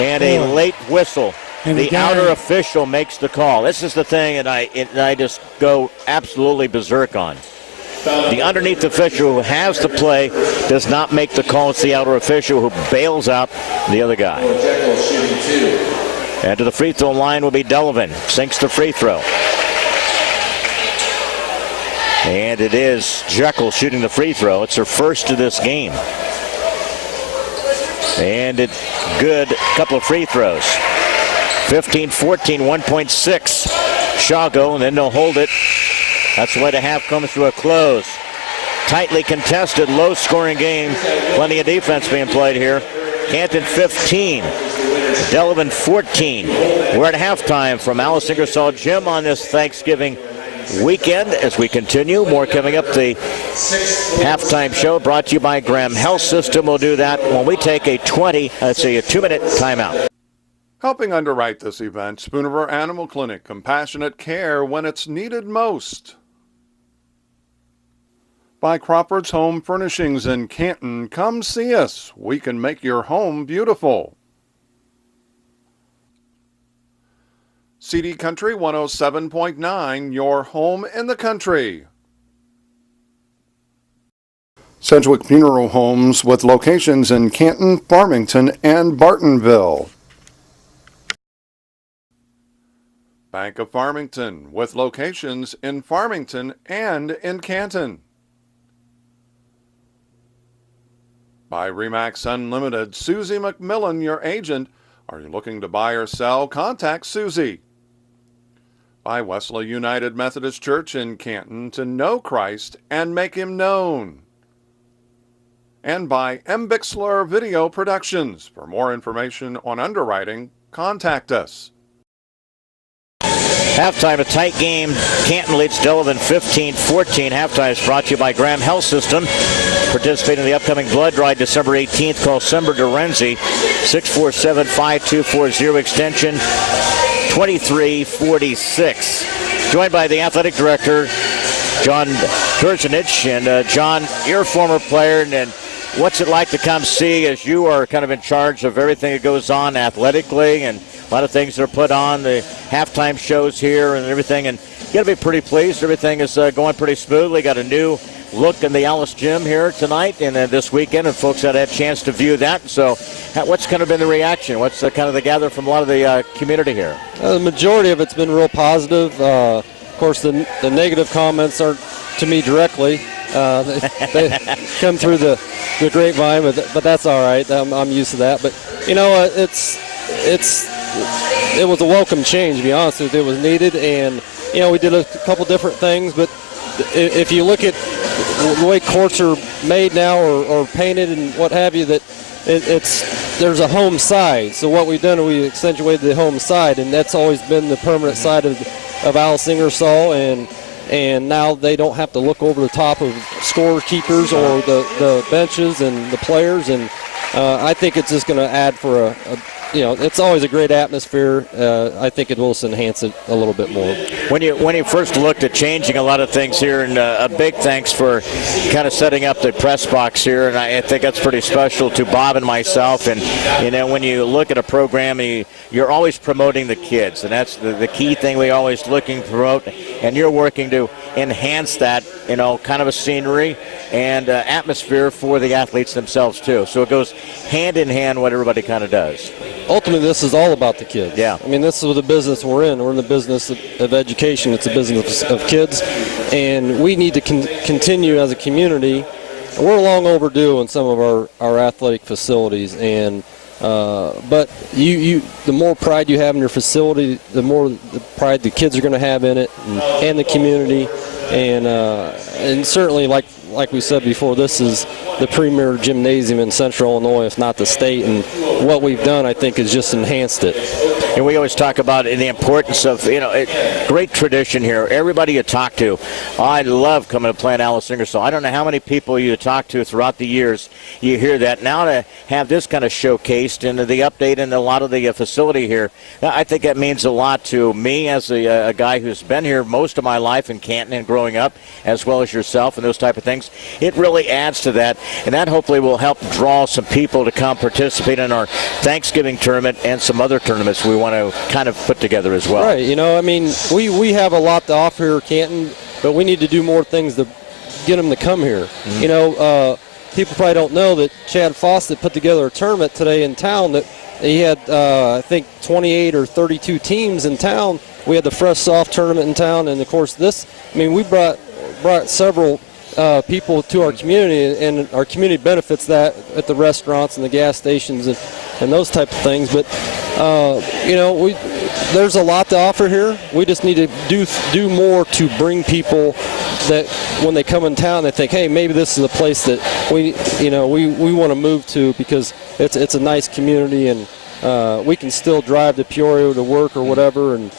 And a late whistle. And the outer official makes the call. This is the thing that I just go absolutely berserk on. The underneath official who has the play does not make the call. It's the outer official who bails out the other guy. And to the free throw line will be Delavan. Sinks the free throw. And it is Jekyll shooting the free throw. It's her first of this game. And it's good. Couple of free throws. 15-14, 1.6. Shago, and then they'll hold it. That's the way the half comes to a close. Tightly contested, low-scoring game. Plenty of defense being played here. Canton 15, Delavan 14. We're at halftime from Alice Ingersoll Gym on this Thanksgiving weekend as we continue. More coming up. The halftime show brought to you by Graham Health System. We'll do that when we take a 2-minute timeout. Helping underwrite this event, Spoonerver Animal Clinic, compassionate care when it's needed most. By Crawford's Home Furnishings in Canton. Come see us. We can make your home beautiful. CD Country 107.9, your home in the country. Sedgwick Funeral Homes with locations in Canton, Farmington, and Bartonville. Bank of Farmington with locations in Farmington and in Canton. By Remax Unlimited, Susie McMillan, your agent. Are you looking to buy or sell? Contact Susie. By Wesley United Methodist Church in Canton, to know Christ and make him known. And by M. Bixler Video Productions. For more information on underwriting, contact us. Halftime, a tight game. Canton leads Delavan 15-14. Halftime is brought to you by Graham Health System. Participate in the upcoming blood drive December 18th. Call Sember Dorenzi, 647-5240, extension 2346. Joined by the athletic director, John Durzenich. And John, you're a former player, and what's it like to come see, as you are kind of in charge of everything that goes on athletically and a lot of things that are put on, the halftime shows here and everything, and you got to be pretty pleased. Everything is going pretty smoothly. Got a new look in the Alice Gym here tonight and this weekend, and folks had a chance to view that. So what's kind of been the reaction? What's kind of the gather from a lot of the community here? The majority of it's been real positive. Of course, the negative comments aren't to me directly. They come through the grapevine, but that's all right. I'm used to that. But, you know, it was a welcome change, to be honest with you. It was needed, and, you know, we did a couple different things. But if you look at the way courts are made now or painted and what have you, that there's a home side. So what we've done is we accentuated the home side, and that's always been the permanent side of Alice Ingersoll, and now they don't have to look over the top of scorekeepers or the benches and the players, and I think it's just going to add for it's always a great atmosphere. I think it will enhance it a little bit more. When you first looked at changing a lot of things here, and a big thanks for kind of setting up the press box here, and I think that's pretty special to Bob and myself. And when you look at a program, you're always promoting the kids, and that's the key thing we always looking to promote. And you're working to enhance that, kind of a scenery and atmosphere for the athletes themselves too. So it goes hand in hand what everybody kind of does. Ultimately, this is all about the kids. Yeah. I mean, this is the business we're in. We're in the business of education. It's a business of kids, and we need to continue as a community. We're long overdue in some of our athletic facilities, and but the more pride you have in your facility, the more the pride the kids are going to have in it, and the community, and certainly like we said before, this is the premier gymnasium in Central Illinois, if not the state, and what we've done, I think, has just enhanced it. And we always talk about the importance of, great tradition here. Everybody you talk to, I love coming to play in Alice Ingersoll. I don't know how many people you talk to throughout the years, you hear that. Now to have this kind of showcased and the update and a lot of the facility here, I think that means a lot to me as a guy who's been here most of my life in Canton and growing up, as well as yourself and those type of things. It really adds to that, and that hopefully will help draw some people to come participate in our Thanksgiving tournament and some other tournaments we want to kind of put together as well. Right, we have a lot to offer here at Canton, but we need to do more things to get them to come here. Mm-hmm. People probably don't know that Chad Fawcett put together a tournament today in town that he had, I think, 28 or 32 teams in town. We had the Fresh Soft tournament in town, and of course we brought several people to our community, and our community benefits that at the restaurants and the gas stations and those type of things. But there's a lot to offer here. We just need to do more to bring people that when they come in town, they think, hey, maybe this is a place that we want to move to, because it's a nice community, and we can still drive to Peoria to work or whatever, and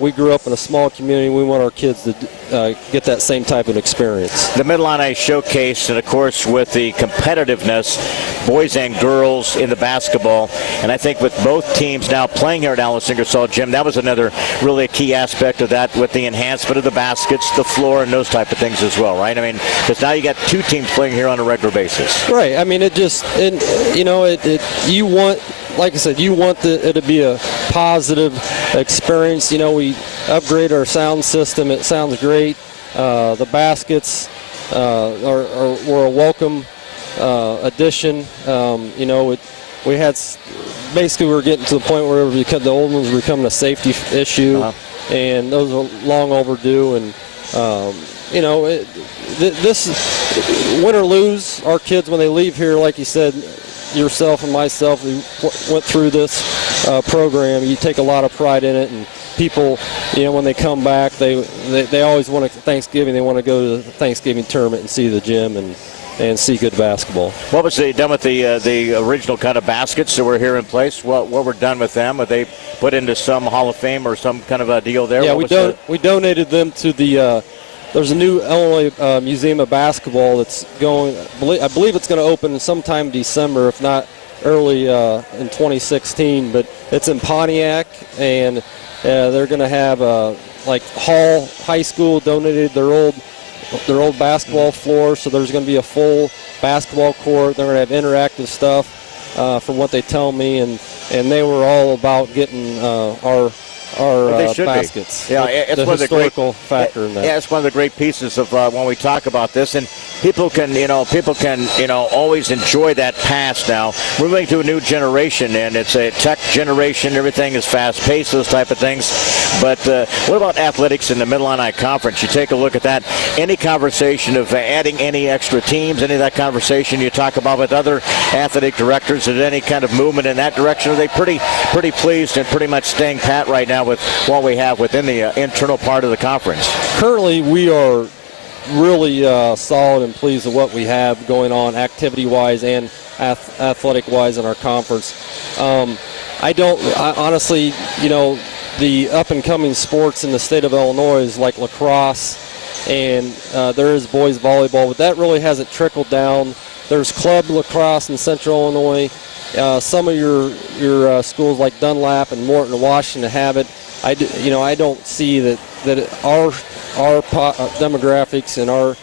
we grew up in a small community. We want our kids to get that same type of experience. The Mid-Illini Showcase, and of course with the competitiveness, boys and girls in the basketball. And I think with both teams now playing here at Alice Ingersoll Gym, that was another really key aspect of that, with the enhancement of the baskets, the floor, and those type of things as well, right? I mean, because now you got two teams playing here on a regular basis. Right. I mean, you want, like I said, you want it to be a positive experience. You know, we upgrade our sound system. It sounds great. The baskets were a welcome addition. We had basically we were getting to the point where the old ones were becoming a safety issue, and those are long overdue. And this win or lose, our kids when they leave here, like you said, yourself and myself, we went through this program. You take a lot of pride in it, and people, when they come back, they always want to Thanksgiving. They want to go to the Thanksgiving tournament and see the gym and see good basketball. What was done with the original kind of baskets that were here in place? What were done with them? Were they put into some Hall of Fame or some kind of a deal there? Yeah, we donated them to the. There's a new Illinois Museum of Basketball that's going. I believe it's going to open sometime December, if not early in 2016. But it's in Pontiac, and they're going to have Hall High School donated their old basketball floor, so there's going to be a full basketball court. They're going to have interactive stuff, from what they tell me, and they were all about getting our baskets. Yeah, it's the one historical of the great factor in that. Yeah, it's one of the great pieces of when we talk about this, and people can always enjoy that past now. We're moving to a new generation, and it's a tech generation. Everything is fast-paced, those type of things. But what about athletics in the Mid-Illini Conference? You take a look at that. Any conversation of adding any extra teams, any of that conversation you talk about with other athletic directors, is any kind of movement in that direction? Are they pretty pleased and pretty much staying pat right now with what we have within the internal part of the conference? Currently, we are really solid and pleased with what we have going on activity-wise and athletic-wise in our conference. Honestly, the up-and-coming sports in the state of Illinois is like lacrosse, and there is boys volleyball, but that really hasn't trickled down. There's club lacrosse in Central Illinois. Some of your schools like Dunlap and Morton and Washington have it. I don't see that our demographics and our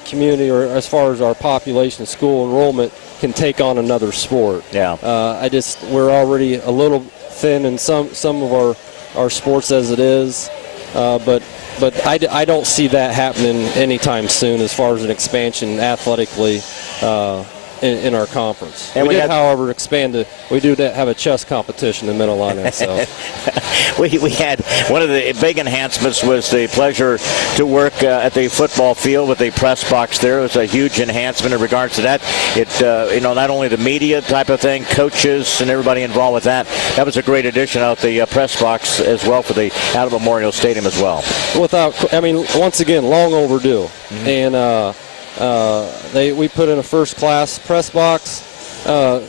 community, or as far as our population, school enrollment, can take on another sport. Yeah. We're already a little thin in some of our sports as it is, but I don't see that happening anytime soon as far as an expansion athletically in our conference. And we did, however, we do have a chess competition in Mid-Illini. So. we had one of the big enhancements was the pleasure to work at the football field with the press box there. It was a huge enhancement in regards to that. It, not only the media type of thing, coaches and everybody involved with that. That was a great addition out the press box as well for the out of Memorial Stadium as well. Once again, long overdue. Mm-hmm. And we put in a first-class press box, and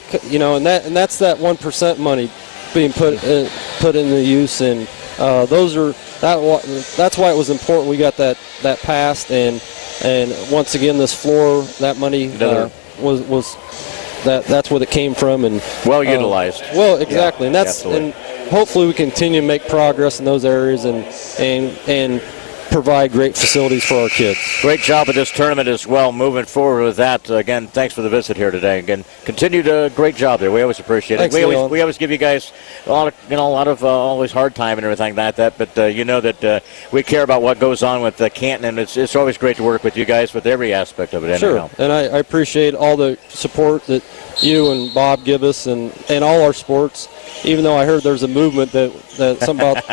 that's that 1% money being put into use, and that's why it was important we got that passed, and once again this floor, that money was that's what it came from, and well utilized. Well, exactly, yeah, and hopefully we continue to make progress in those areas and provide great facilities for our kids. Great job at this tournament as well, moving forward with that. Again, thanks for the visit here today. Again, continued great job there. We always appreciate it. Thanks, we always give you guys a lot of always hard time and everything like that. But that we care about what goes on with Canton, and it's always great to work with you guys with every aspect of it. Sure, anyhow. And I appreciate all the support that you and Bob give us, and all our sports. Even though I heard there's a movement that some about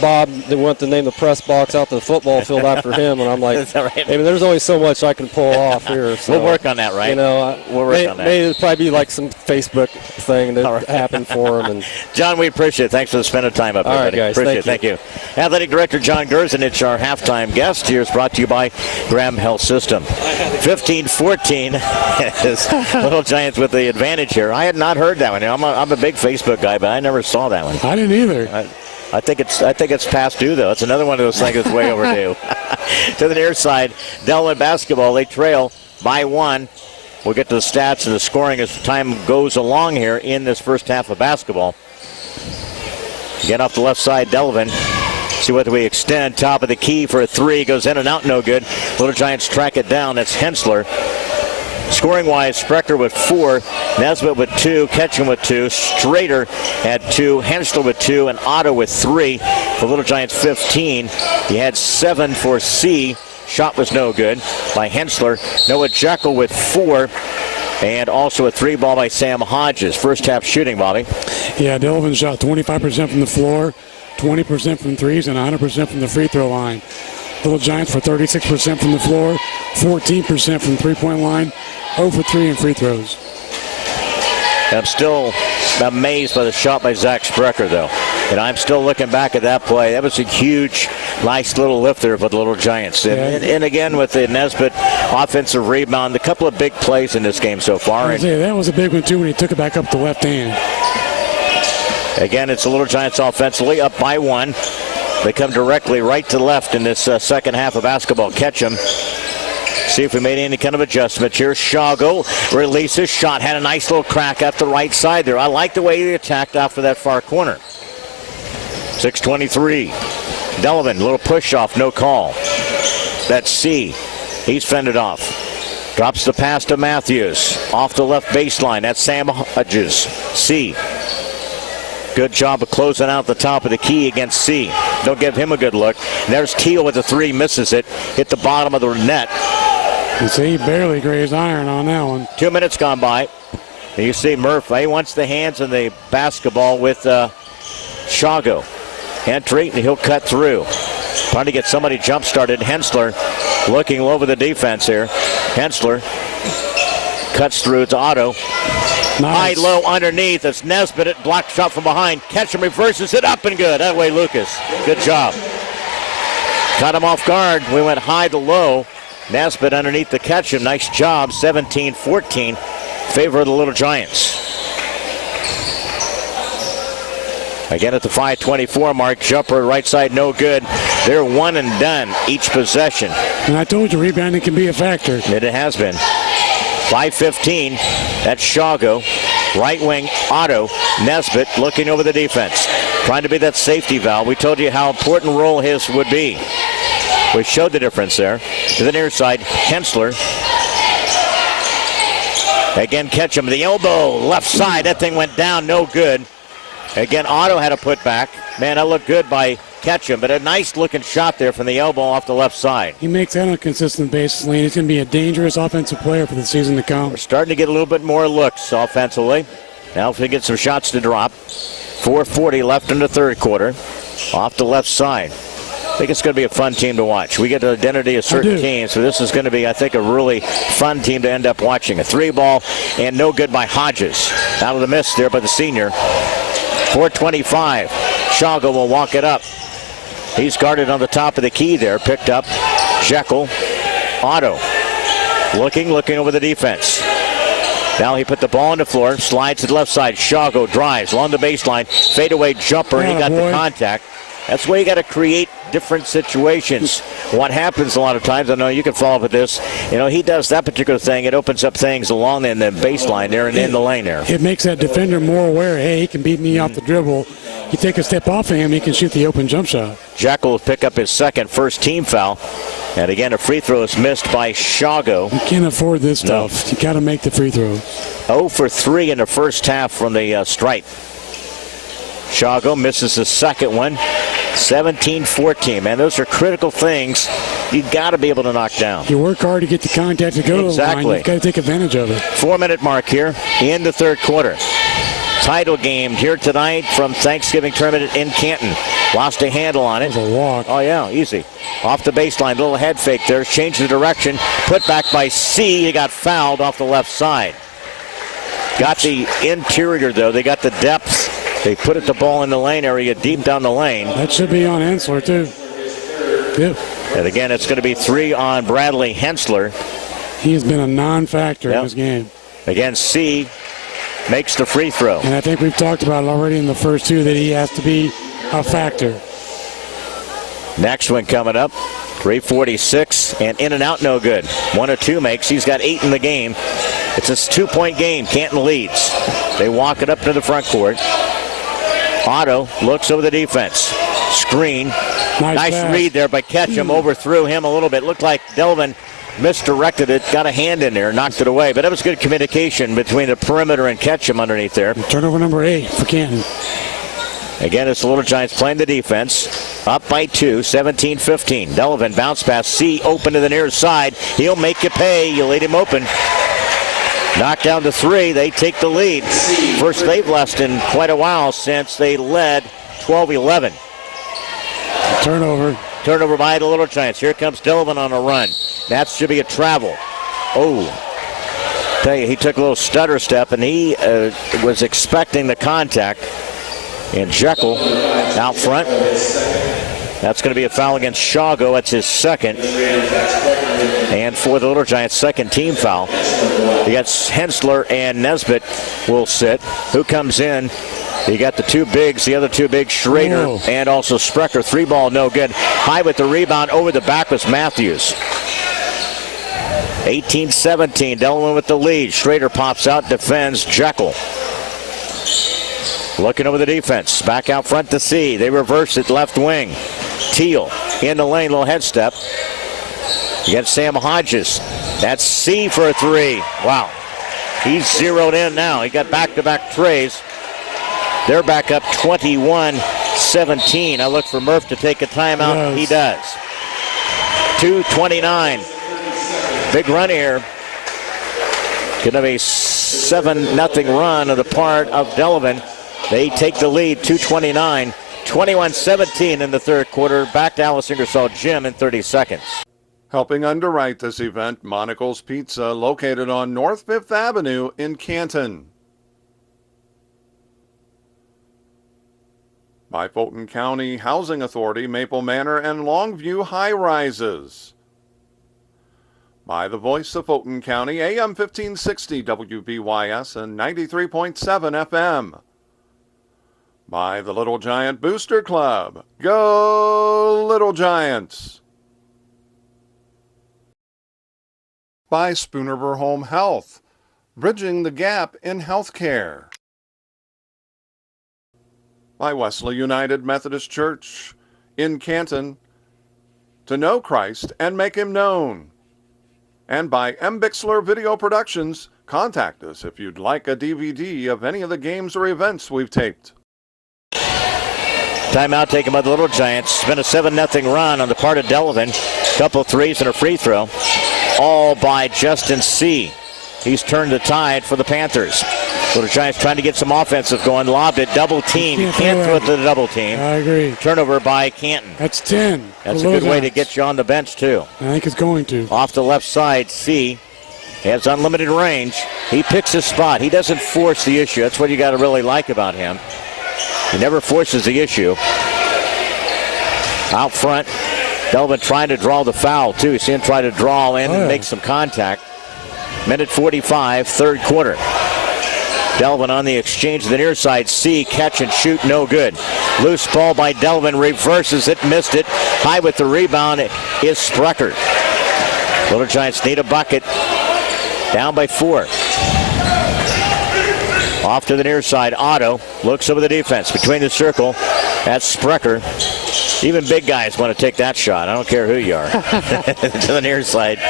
Bob, they want to name the press box out to the football field after him, and I'm like, right? There's only so much I can pull off here. So, we'll work on that, right? We'll work on that. Maybe it'll probably be like some Facebook thing that happened for him. And John, we appreciate it. Thanks for spending time up here. All right, guys. Appreciate it. Thank you. Athletic Director John Gerzenich, our halftime guest. Here's brought to you by Graham Health System. 15-14 Little Giants with the advantage here. I had not heard that one. I'm a big Facebook guy, but I never saw that one. I didn't either. I think it's past due, though. It's another one of those things that's way overdue. To the near side, Delavan basketball, they trail by one. We'll get to the stats and the scoring as time goes along here in this first half of basketball. Again, off the left side, Delavan. See whether we extend. Top of the key for a three. Goes in and out, no good. Little Giants track it down. That's Hensler. Scoring-wise, Sprecher with 4, Nesbitt with 2, Ketchum with 2, Strader had 2, Hensler with 2, and Otto with 3. For Little Giants 15, he had 7 for C. Shot was no good by Hensler. Noah Jekyll with 4, and also a 3 ball by Sam Hodges. First half shooting, Bobby. Yeah, Delavan shot 25% from the floor, 20% from threes, and 100% from the free throw line. Little Giants for 36% from the floor, 14% from the three-point line, 0 for 3 in free throws. I'm still amazed by the shot by Zach Sprecher, though. And I'm still looking back at that play. That was a huge, nice little lifter for the Little Giants. And again, with the Nesbitt offensive rebound, a couple of big plays in this game so far. That was a big one, too, when he took it back up the left hand. Again, it's the Little Giants offensively up by 1. They come directly right to left in this second half of basketball. Ketchum. See if we made any kind of adjustment here. Shago releases. Shot had a nice little crack at the right side there. I like the way he attacked after that far corner. 6:23. Delavan, little push off, no call. That's C. He's fended off. Drops the pass to Matthews. Off the left baseline. That's Sam Hodges. C. Good job of closing out the top of the key against C. Don't give him a good look. And there's Teal with the 3, misses it. Hit the bottom of the net. You see, he barely grazed iron on that one. 2 minutes gone by. And you see Murphy wants the hands in the basketball with Shago. Entry, and he'll cut through. Trying to get somebody jump started. Hensler looking over the defense here. Hensler cuts through to Otto. Nice. High, low, underneath. It's Nesbitt. It blocked shot from behind. Ketchum reverses it up and good. That way, Lucas. Good job. Caught him off guard. We went high to low. Nesbitt underneath the Ketchum. Nice job. 17-14. Favor of the Little Giants. Again at the 5:24 mark. Jumper right side, no good. They're one and done each possession. And I told you, rebounding can be a factor. And it has been. 5:15. That's Shago. Right wing, Otto. Nesbitt looking over the defense. Trying to be that safety valve. We told you how important role his would be. We showed the difference there. To the near side, Hensler. Again, Ketchum, the elbow, left side. That thing went down, no good. Again, Otto had a putback. Man, that looked good by Ketchum, but a nice looking shot there from the elbow off the left side. He makes that on a consistent basis, Lane. He's going to be a dangerous offensive player for the season to come. We're starting to get a little bit more looks offensively. Now if we get some shots to drop. 4:40 left in the third quarter. Off the left side. I think it's going to be a fun team to watch. We get the identity of certain teams, so this is going to be, I think, a really fun team to end up watching. A 3-ball and no good by Hodges. Out of the miss there by the senior. 4:25. Shago will walk it up. He's guarded on the top of the key there. Picked up. Jekyll. Otto. Looking over the defense. Now he put the ball on the floor. Slides to the left side. Shago drives along the baseline. Fadeaway jumper, and he got the contact. That's why you got to create different situations. What happens a lot of times, I know you can follow up with this, he does that particular thing. It opens up things along the baseline there and in the lane there. It makes that defender more aware, hey, he can beat me off the dribble. You take a step off of him, he can shoot the open jump shot. Jekyll will pick up his first team foul. And again, a free throw is missed by Shago. You can't afford this stuff. You got to make the free throws. 0 for 3 in the first half from the stripe. Shago misses the second one. 17-14. Man, those are critical things you got to be able to knock down. You work hard to get the contact to go to the line. You've got to take advantage of it. 4-minute mark here in the third quarter. Title game here tonight from Thanksgiving Tournament in Canton. Lost a handle on it. That was a walk. Oh, yeah, easy. Off the baseline, little head fake there. Changed the direction. Put back by C. He got fouled off the left side. Got the interior, though. They got the depth. They put the ball in the lane area, deep down the lane. That should be on Hensler, too. Yep. And again, it's going to be 3 on Bradley Hensler. He has been a non-factor in this game. Again, C makes the free throw. And I think we've talked about it already in the first 2 that he has to be a factor. Next one coming up. 3:46 and in and out, no good. 1 of 2 makes. He's got 8 in the game. It's a 2-point game. Canton leads. They walk it up to the front court. Otto looks over the defense. Screen. Nice read there by Ketchum. Overthrew him a little bit. Looked like Delavan misdirected it. Got a hand in there. Knocked it away. But that was good communication between the perimeter and Ketchum underneath there. Turnover number 8 for Canton. Again, it's the Little Giants playing the defense. Up by 2, 17-15. Delavan bounce pass. C open to the near side. He'll make you pay. You laid him open. Knocked down to 3. They take the lead. First they've lost in quite a while since they led 12-11. Turnover. Turnover by the Little Giants. Here comes Delavan on a run. That should be a travel. Oh. Tell you, he took a little stutter step, and he was expecting the contact. And Jekyll out front. That's going to be a foul against Shago. That's his second. And for the Little Giants, second team foul. You got Hensler and Nesbitt will sit. Who comes in? You got the two bigs, the other two bigs, Schrader and also Sprecher. 3-ball, no good. High with the rebound. Over the back was Matthews. 18-17. Delavan with the lead. Schrader pops out, defends. Jekyll looking over the defense. Back out front to C. They reverse it left wing. Teal in the lane, little head step. You got Sam Hodges. That's C for a 3. Wow. He's zeroed in now. He got back-to-back trays. They're back up 21-17. I look for Murph to take a timeout. Yes. He does. 2:29. Big run here. Could have a 7-0 run on the part of Delavan. They take the lead, 2:29. 21-17 in the third quarter. Back to Alice Ingersoll Gym in 30 seconds. Helping underwrite this event, Monocle's Pizza, located on North 5th Avenue in Canton. By Fulton County Housing Authority, Maple Manor and Longview High Rises. By the voice of Fulton County, AM 1560 WBYS and 93.7 FM. By the Little Giant Booster Club. Go Little Giants! By Spoonerver Home Health, bridging the gap in healthcare. By Wesley United Methodist Church in Canton, to know Christ and make him known. And by M. Bixler Video Productions. Contact us if you'd like a DVD of any of the games or events we've taped. Timeout taken by the Little Giants. It's been a 7-0 run on the part of Delavan. Couple threes and a free throw. All by Justin C. He's turned the tide for the Panthers. Little Giants trying to get some offensive going. Lobbed it, double team. Can't throw it to the double team. I agree. Turnover by Canton. That's 10. That's a good way to get you on the bench, too. I think it's going to. Off the left side, C has unlimited range. He picks his spot. He doesn't force the issue. That's what you got to really like about him. He never forces the issue. Out front, Delavan trying to draw the foul, too. You see him try to draw in and make some contact. Minute 45, third quarter. Delavan on the exchange to the near side. C, catch and shoot, no good. Loose ball by Delavan, reverses it, missed it. High with the rebound is Sprecher. Little Giants need a bucket. Down by 4. Off to the near side, Otto looks over the defense. Between the circle, that's Sprecher. Even big guys want to take that shot. I don't care who you are. To the near side.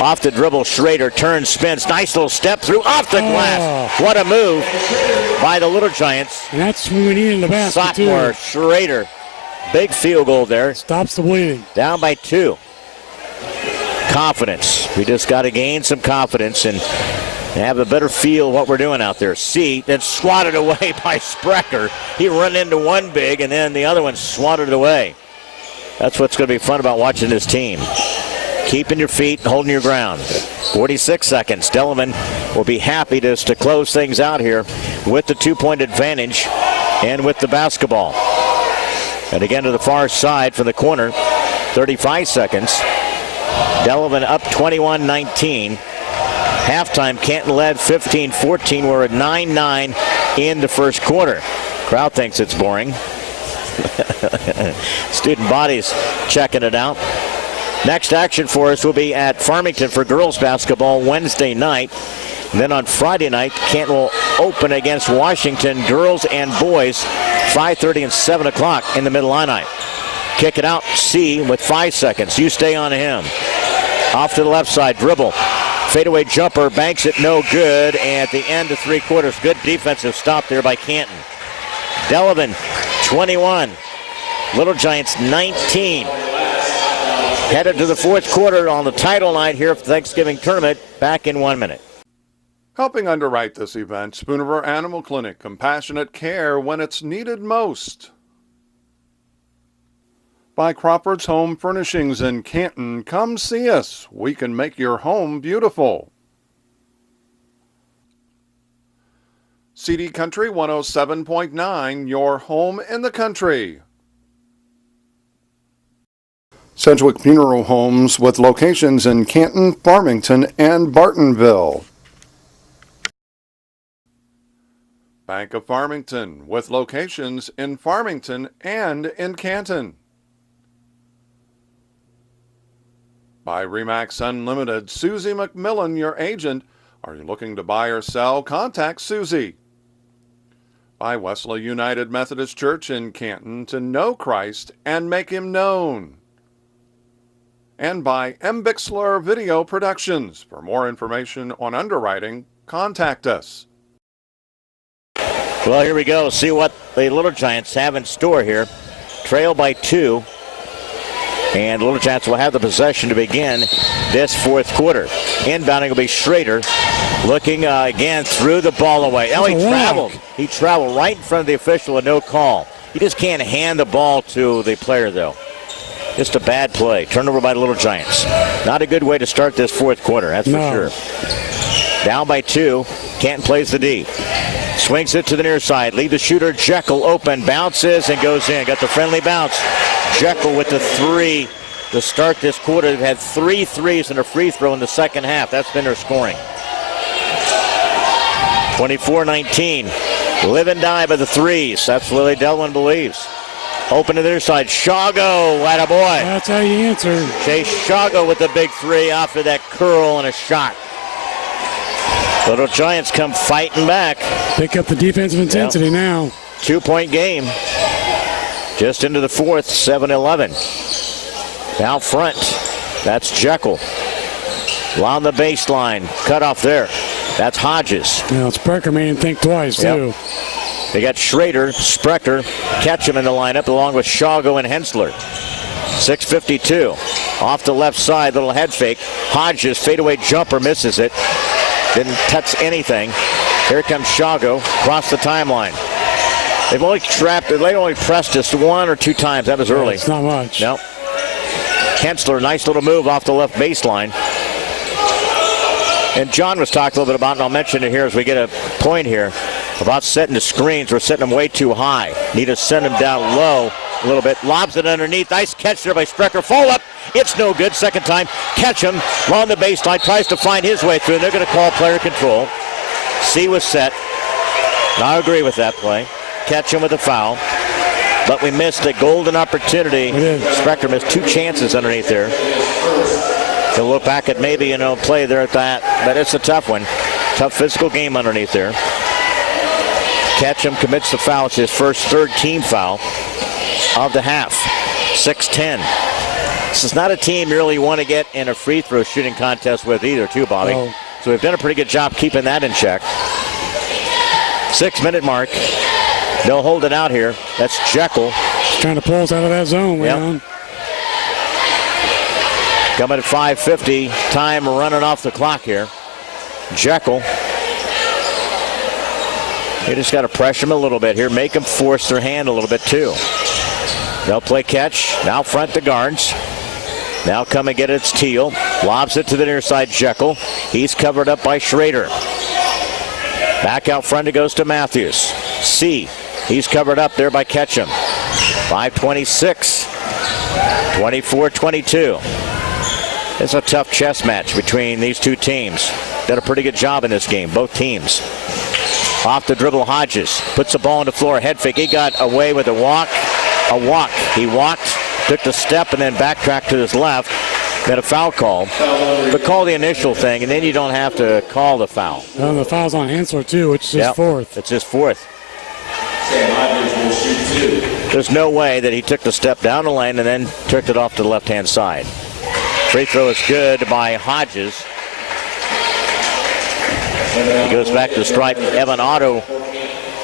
Off the dribble, Schrader turns, spins. Nice little step through, off the glass. What a move by the Little Giants. And that's who we need in the basket, Sophomore Schrader. Big field goal there. Stops the bleeding. Down by 2. Confidence. We just got to gain some confidence and have a better feel of what we're doing out there. C, then swatted away by Sprecher. He run into one big, and then the other one swatted away. That's what's going to be fun about watching this team. Keeping your feet and holding your ground. 46 seconds. Delavan will be happy to close things out here with the 2-point advantage and with the basketball. And again to the far side from the corner. 35 seconds. Delavan up 21-19. Halftime, Canton led 15-14. We're at 9-9 in the first quarter. Crowd thinks it's boring. Student bodies checking it out. Next action for us will be at Farmington for girls basketball Wednesday night. And then on Friday night, Canton will open against Washington, girls and boys, 5:30 and 7 o'clock in the Mid-Illini. Kick it out, C with 5 seconds. You stay on him. Off to the left side, dribble. Fadeaway jumper, banks it, no good. And at the end of 3/4, good defensive stop there by Canton. Delavan, 21. Little Giants, 19. Headed to the 4th quarter on the title night here for the Thanksgiving Tournament. Back in 1 minute. Helping underwrite this event, Spoonerville Animal Clinic, compassionate care when it's needed most. By Crawford's Home Furnishings in Canton, come see us. We can make your home beautiful. CD Country 107.9, your home in the country. Sedgwick Funeral Homes with locations in Canton, Farmington, and Bartonville. Bank of Farmington with locations in Farmington and in Canton. By Remax Unlimited, Susie McMillan, your agent. Are you looking to buy or sell? Contact Susie. By Wesley United Methodist Church in Canton, to know Christ and make him known. And by M. Bixler Video Productions. For more information on underwriting, contact us. Well, here we go. See what the Little Giants have in store here. Trail by 2. And Little Giants will have the possession to begin this 4th quarter. Inbounding will be Schrader. Looking again, threw the ball away. Oh, he traveled. He traveled right in front of the official with no call. You just can't hand the ball to the player, though. Just a bad play. Turnover by the Little Giants. Not a good way to start this 4th quarter, that's for sure. Down by 2. Canton plays the D. Swings it to the near side. Lead the shooter, Jekyll, open, bounces and goes in. Got the friendly bounce. Jekyll with the 3 to start this quarter. They've had 3 threes and a free throw in the second half. That's been their scoring. 24-19. Live and die by the 3s. That's what Delavan believes. Open to their side. Shago, attaboy. That's how you answer. Chase Shago with the big 3 after that curl and a shot. Little Giants come fighting back. Pick up the defensive intensity now. 2-point game. Just into the 4th, 7-11. Out front, that's Jekyll. Along the baseline, cut off there. That's Hodges. Now, Sprecher made him think twice, too. They got Schrader, Sprecher, Ketchum in the lineup, along with Shago and Hensler. 6:52. Off the left side, little head fake. Hodges, fadeaway jumper, misses it. Didn't touch anything. Here comes Shago, across the timeline. They've only pressed us 1 or 2 times. That was early. It's not much. No. Hensler, nice little move off the left baseline. And John was talking a little bit about, and I'll mention it here as we get a point here, about setting the screens. We're setting them way too high. Need to send them down low a little bit. Lobs it underneath. Nice catch there by Sprecher. Fall up. It's no good. Second time. Ketchum along the baseline. Tries to find his way through. And they're going to call player control. C was set. I agree with that play. Ketchum with a foul. But we missed a golden opportunity. Sprecher missed 2 chances underneath there. He'll look back at maybe, play there at that. But it's a tough one. Tough physical game underneath there. Ketchum commits the foul. It's his first 3rd team foul of the half. 6-10. This is not a team you really want to get in a free throw shooting contest with either, too, Bobby. Oh. So we've done a pretty good job keeping that in check. 6-minute mark. They'll hold it out here. That's Jekyll. Trying to pull us out of that zone. Yep. Coming at 5:50. Time running off the clock here. Jekyll. You just got to pressure them a little bit here. Make them force their hand a little bit, too. They'll play catch. Now front the guards. Now come and get it. It's Teal. Lobs it to the near side, Jekyll. He's covered up by Schrader. Back out front it goes to Matthews. C. He's covered up there by Ketchum. 5:26. 24-22. It's a tough chess match between these two teams. Did a pretty good job in this game, both teams. Off the dribble, Hodges puts the ball on the floor. Head fake. He got away with a walk. He walked, took the step, and then backtracked to his left. been a foul call. But call the initial thing, and then you don't have to call the foul. Well, the foul's on Hensler, too, which is his fourth. It's his fourth. Sam Hodges will shoot 2. There's no way that he took the step down the lane and then took it off to the left-hand side. Free throw is good by Hodges. He goes back to the stripe. Evan Otto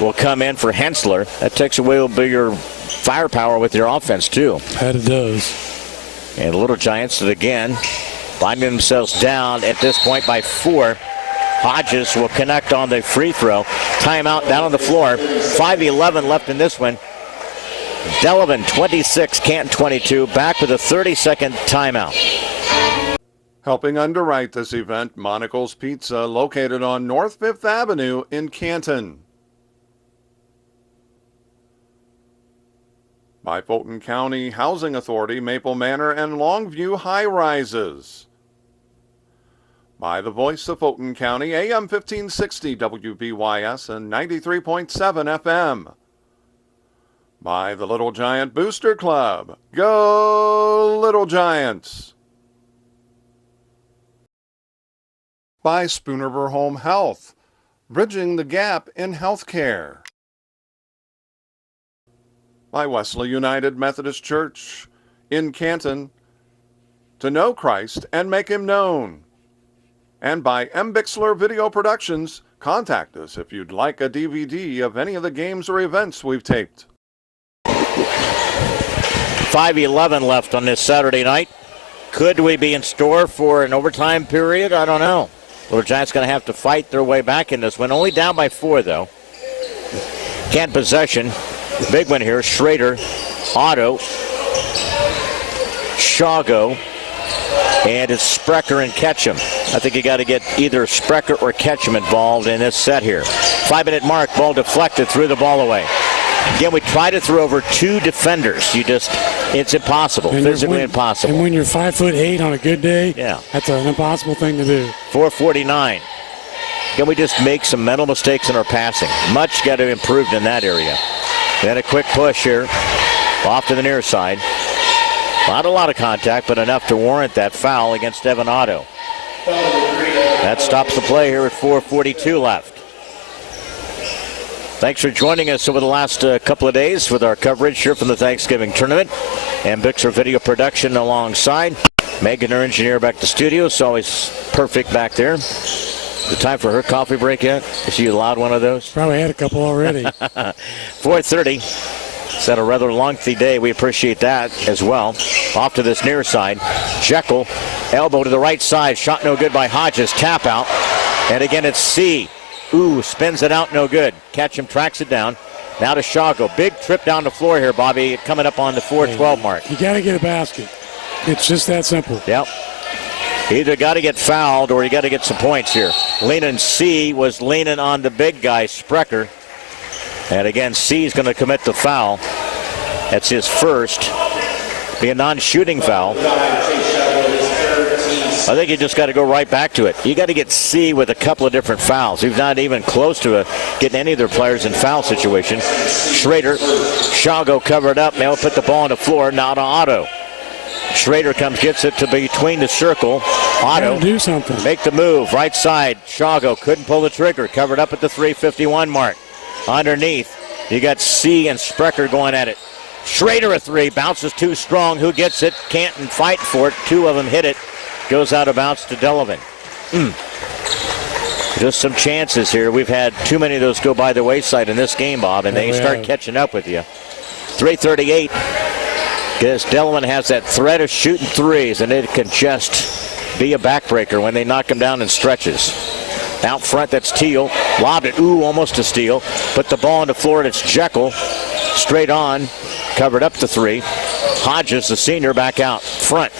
will come in for Hensler. That takes away a little bigger firepower with your offense, too. That it does. And the Little Giants, again, finding themselves down at this point by 4. Hodges will connect on the free throw. Timeout down on the floor. 5:11 left in this one. Delavan 26, Canton 22. Back with a 30-second timeout. Helping underwrite this event, Monocle's Pizza, located on North 5th Avenue in Canton. By Fulton County Housing Authority, Maple Manor and Longview High Rises. By the Voice of Fulton County, AM 1560 WBYS and 93.7 FM. By the Little Giant Booster Club. Go Little Giants! By Spoonerver Home Health, bridging the gap in healthcare. By Wesley United Methodist Church in Canton, to know Christ and make him known. And by M. Bixler Video Productions. Contact us if you'd like a DVD of any of the games or events we've taped. 5:11 left on this Saturday night. Could we be in store for an overtime period? I don't know. Little Giants going to have to fight their way back in this one. Only down by 4, though. Can't possession. Big one here. Schrader, Otto, Shago, and it's Sprecher and Ketchum. I think you got to get either Sprecher or Ketchum involved in this set here. 5-minute mark. Ball deflected. Threw the ball away. Again, we try to throw over 2 defenders. It's impossible, physically impossible. And when you're 5'8" on a good day, yeah, that's an impossible thing to do. 4:49. Can we just make some mental mistakes in our passing? Much got to improve in that area. Then a quick push here, off to the near side. Not a lot of contact, but enough to warrant that foul against Evan Otto. That stops the play here at 4:42 left. Thanks for joining us over the last couple of days with our coverage here from the Thanksgiving Tournament. And Bixler Video Production alongside. Megan, our engineer, back to studio. It's always perfect back there. Is it time for her coffee break yet? Is she allowed one of those? Probably had a couple already. 4:30. It's had a rather lengthy day. We appreciate that as well. Off to this near side. Jekyll, elbow to the right side. Shot no good by Hodges. Tap out. And again, it's C. Ooh, spins it out, no good. Ketchum tracks it down. Now to Shago. Big trip down the floor here, Bobby, coming up on the 4:12 mark. You got to get a basket. It's just that simple. Yep. Either got to get fouled or you got to get some points here. Leaning C was leaning on the big guy, Sprecher. And again, C is going to commit the foul. That's his first. Be a non-shooting foul. I think you just got to go right back to it. You got to get C with a couple of different fouls. He's not even close to getting any of their players in foul situations. Schrader, Shago covered up. They'll put the ball on the floor. Now to Otto. Schrader gets it to between the circle. Otto, do something. Make the move. Right side. Shago couldn't pull the trigger. Covered up at the 3:51 mark. Underneath, you got C and Sprecher going at it. Schrader a 3. Bounces too strong. Who gets it? Canton fight for it. 2 of them hit it. Goes out of bounds to Delavan. Just some chances here. We've had too many of those go by the wayside in this game, Bob, and they start catching up with you. 3:38. Because Delavan has that threat of shooting threes, and it can just be a backbreaker when they knock him down in stretches. Out front, that's Teal. Lobbed it. Ooh, almost a steal. Put the ball on the floor, and it's Jekyll. Straight on. Covered up the 3. Hodges, the senior, back out front.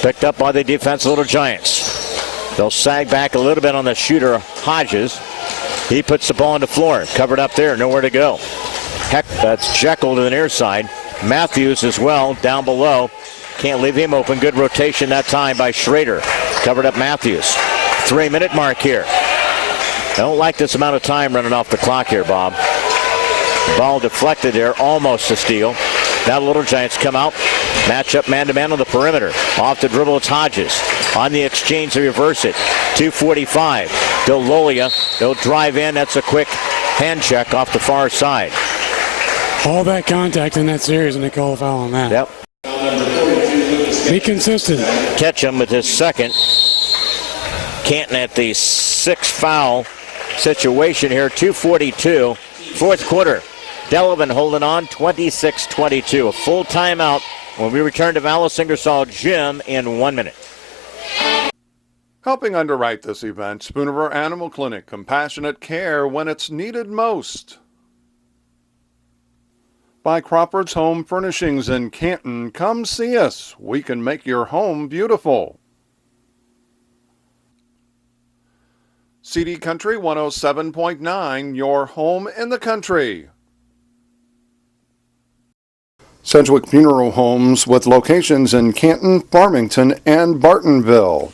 Picked up by the defense, Little Giants. They'll sag back a little bit on the shooter, Hodges. He puts the ball on the floor. Covered up there, nowhere to go. Heck, that's Jekyll to the near side. Matthews as well, down below. Can't leave him open. Good rotation that time by Schrader. Covered up Matthews. 3-minute mark here. I don't like this amount of time running off the clock here, Bob. Ball deflected there, almost a steal. Now the Little Giants come out. Match up man-to-man on the perimeter. Off the dribble, it's Hodges. On the exchange, they reverse it. 2:45. Delolia. They'll drive in. That's a quick hand check off the far side. All that contact in that series, and they call a foul on that. Yep. Be consistent. Ketchum with his second. Canton at the sixth foul situation here. 2:42. Fourth quarter. Delavan holding on 26-22. A full timeout when we return to Alice Ingersoll Gym in 1 minute. Helping underwrite this event, Spoonriver Animal Clinic, compassionate care when it's needed most. By Crawford's Home Furnishings in Canton, come see us. We can make your home beautiful. CD Country 107.9, your home in the country. Sedgwick Funeral Homes with locations in Canton, Farmington, and Bartonville.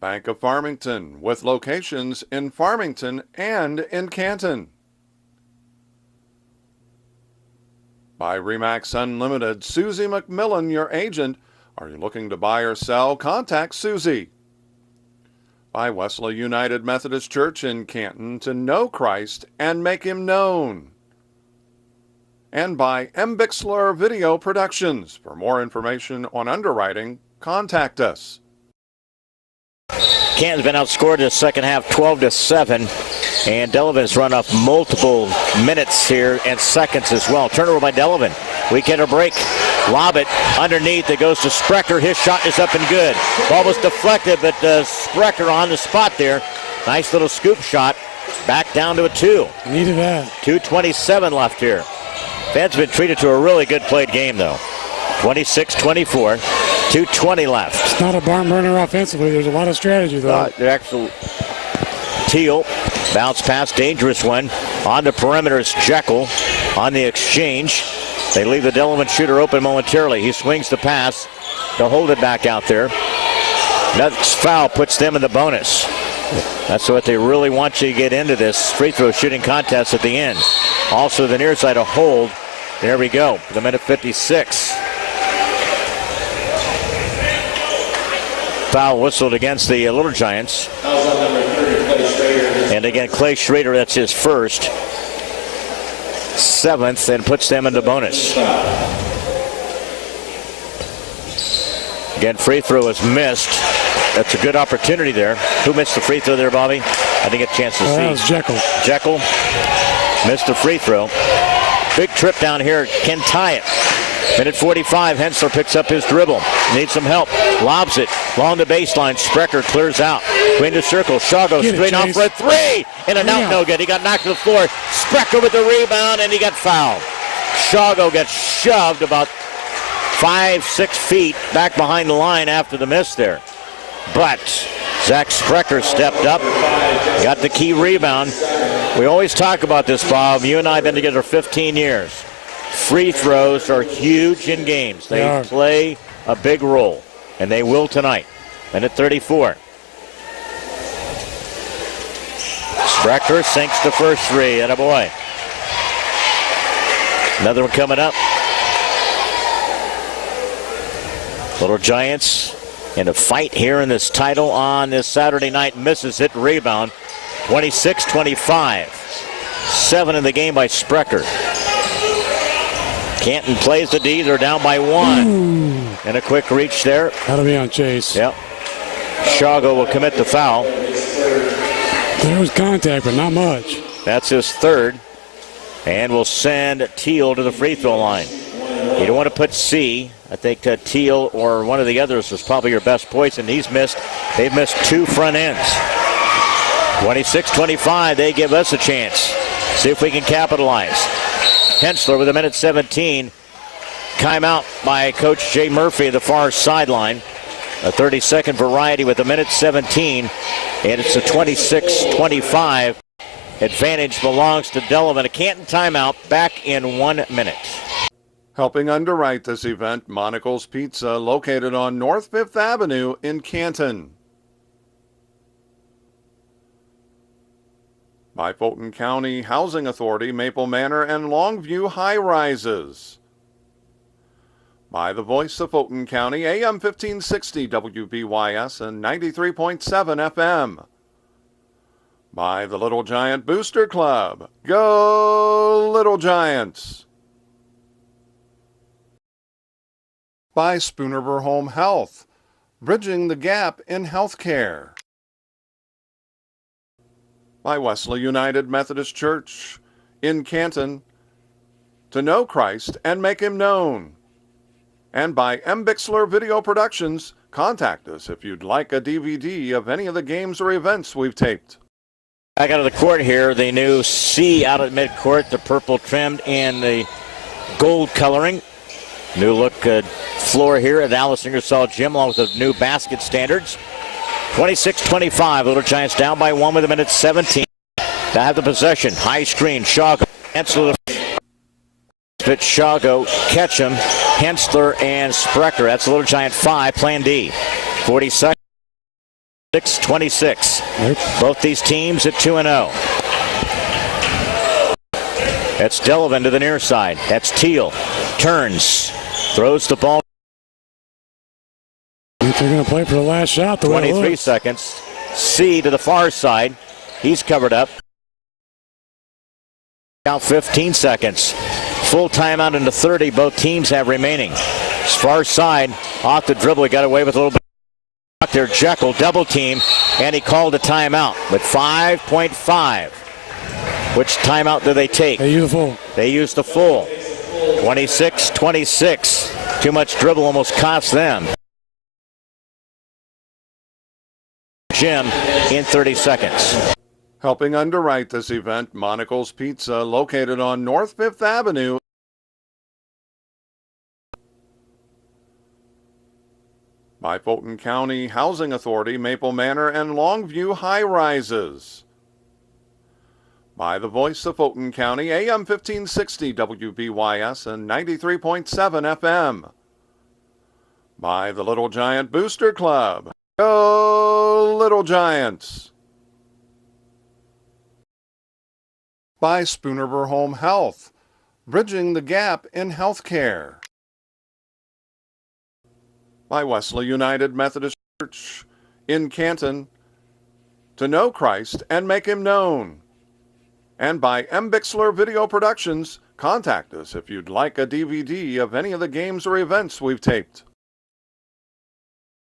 Bank of Farmington with locations in Farmington and in Canton. By Remax Unlimited, Susie McMillan, your agent. Are you looking to buy or sell? Contact Susie. By Wesley United Methodist Church in Canton, to know Christ and make him known. And by M. Bixler Video Productions. For more information on underwriting, contact us. Canton's been outscored in the second half 12-7. And Delavan's run off multiple minutes here and seconds as well. Turnover by Delavan. We get a break. Lob it underneath. It goes to Sprecher. His shot is up and good. Ball was deflected, but Sprecher on the spot there. Nice little scoop shot. Back down to a 2. Needed that. 2:27 left here. Fed's been treated to a really good played game, though. 26-24. 2:20 left. It's not a barn burner offensively. There's a lot of strategy, though. The actual Teal. Bounce pass, dangerous one. On the perimeter is Jekyll. On the exchange, they leave the Delavan shooter open momentarily. He swings the pass. They'll hold it back out there. Next foul puts them in the bonus. That's what they really want you to get into this free throw shooting contest at the end. Also the near side a hold. There we go. The minute 56. Foul whistled against the Little Giants. And again, Clay Schrader, that's his first. 7th, and puts them into bonus. Again, free throw is missed. That's a good opportunity there. Who missed the free throw there, Bobby? I didn't get a chance to see. That was Jekyll. Jekyll missed the free throw. Big trip down here. Can tie it. Minute 45, Hensler picks up his dribble. Needs some help. Lobs it. Along the baseline. Sprecher clears out. Between the circle. Shaw goes straight off for a 3. In and out, no good. He got knocked to the floor. Sprecher with the rebound, and he got fouled. Shago gets shoved about 5-6 feet back behind the line after the miss there. But Zach Sprecher stepped up, got the key rebound. We always talk about this, Bob. You and I have been together 15 years. Free throws are huge in games. They play a big role, and they will tonight. Minute 34. Sprecher sinks the first 3. Attaboy. Another one coming up. Little Giants in a fight here in this title on this Saturday night. Misses it. Rebound. 26-25. 7 in the game by Sprecher. Canton plays the D. They're down by 1. And a quick reach there. That'll be on Chase. Yep. Shago will commit the foul. There was contact, but not much. That's his 3rd. And we'll send Teal to the free throw line. You don't want to put C. I think Teal or one of the others was probably your best poison. They've missed 2 front ends. 26-25, they give us a chance. See if we can capitalize. Hensler with a minute 17. Timeout by Coach Jay Murphy, the far sideline. A 30-second variety with a minute 17. And it's a 26-25. Advantage belongs to Delavan. A Canton timeout back in 1 minute. Helping underwrite this event, Monocle's Pizza, located on North 5th Avenue in Canton. By Fulton County Housing Authority, Maple Manor and Longview High Rises. By the Voice of Fulton County, AM 1560 WBYS and 93.7 FM. By the Little Giant Booster Club. Go Little Giants! By Spoonerver Home Health, bridging the gap in healthcare. By Wesley United Methodist Church in Canton, to know Christ and make him known. And by M. Bixler Video Productions, contact us if you'd like a DVD of any of the games or events we've taped. Back out of the court here, the new C out at midcourt, the purple trimmed and the gold coloring. New look floor here at Alice Ingersoll Gym, along with the new basket standards. 26-25, Little Giants down by 1 with a minute 17. To have the possession, high screen, Shago, Hensler, Shago, Ketchum, Hensler, and Sprecher. That's the Little Giant 5, plan D. 40 seconds, 6-26. Both these teams at 2-0. That's Delavan to the near side. That's Teal. Turns. Throws the ball. They're going to play for the last shot. 23 seconds. C to the far side. He's covered up. Now 15 seconds. Full timeout into 30. Both teams have remaining. Far side off the dribble. He got away with a little bit. There, Jekyll double team, and he called a timeout with 5.5. Which timeout do they take? They use the full. They use the full. 26-26. Too much dribble almost cost them. Jim in 30 seconds. Helping underwrite this event, Monocle's Pizza, located on North 5th Avenue. By Fulton County Housing Authority, Maple Manor and Longview High Rises. By the Voice of Fulton County, AM 1560 WBYS and 93.7 FM. By the Little Giant Booster Club. Go Little Giants! By Spoonerver Home Health, bridging the gap in healthcare. By Wesley United Methodist Church in Canton, to know Christ and make him known. And by M. Bixler Video Productions, contact us if you'd like a DVD of any of the games or events we've taped.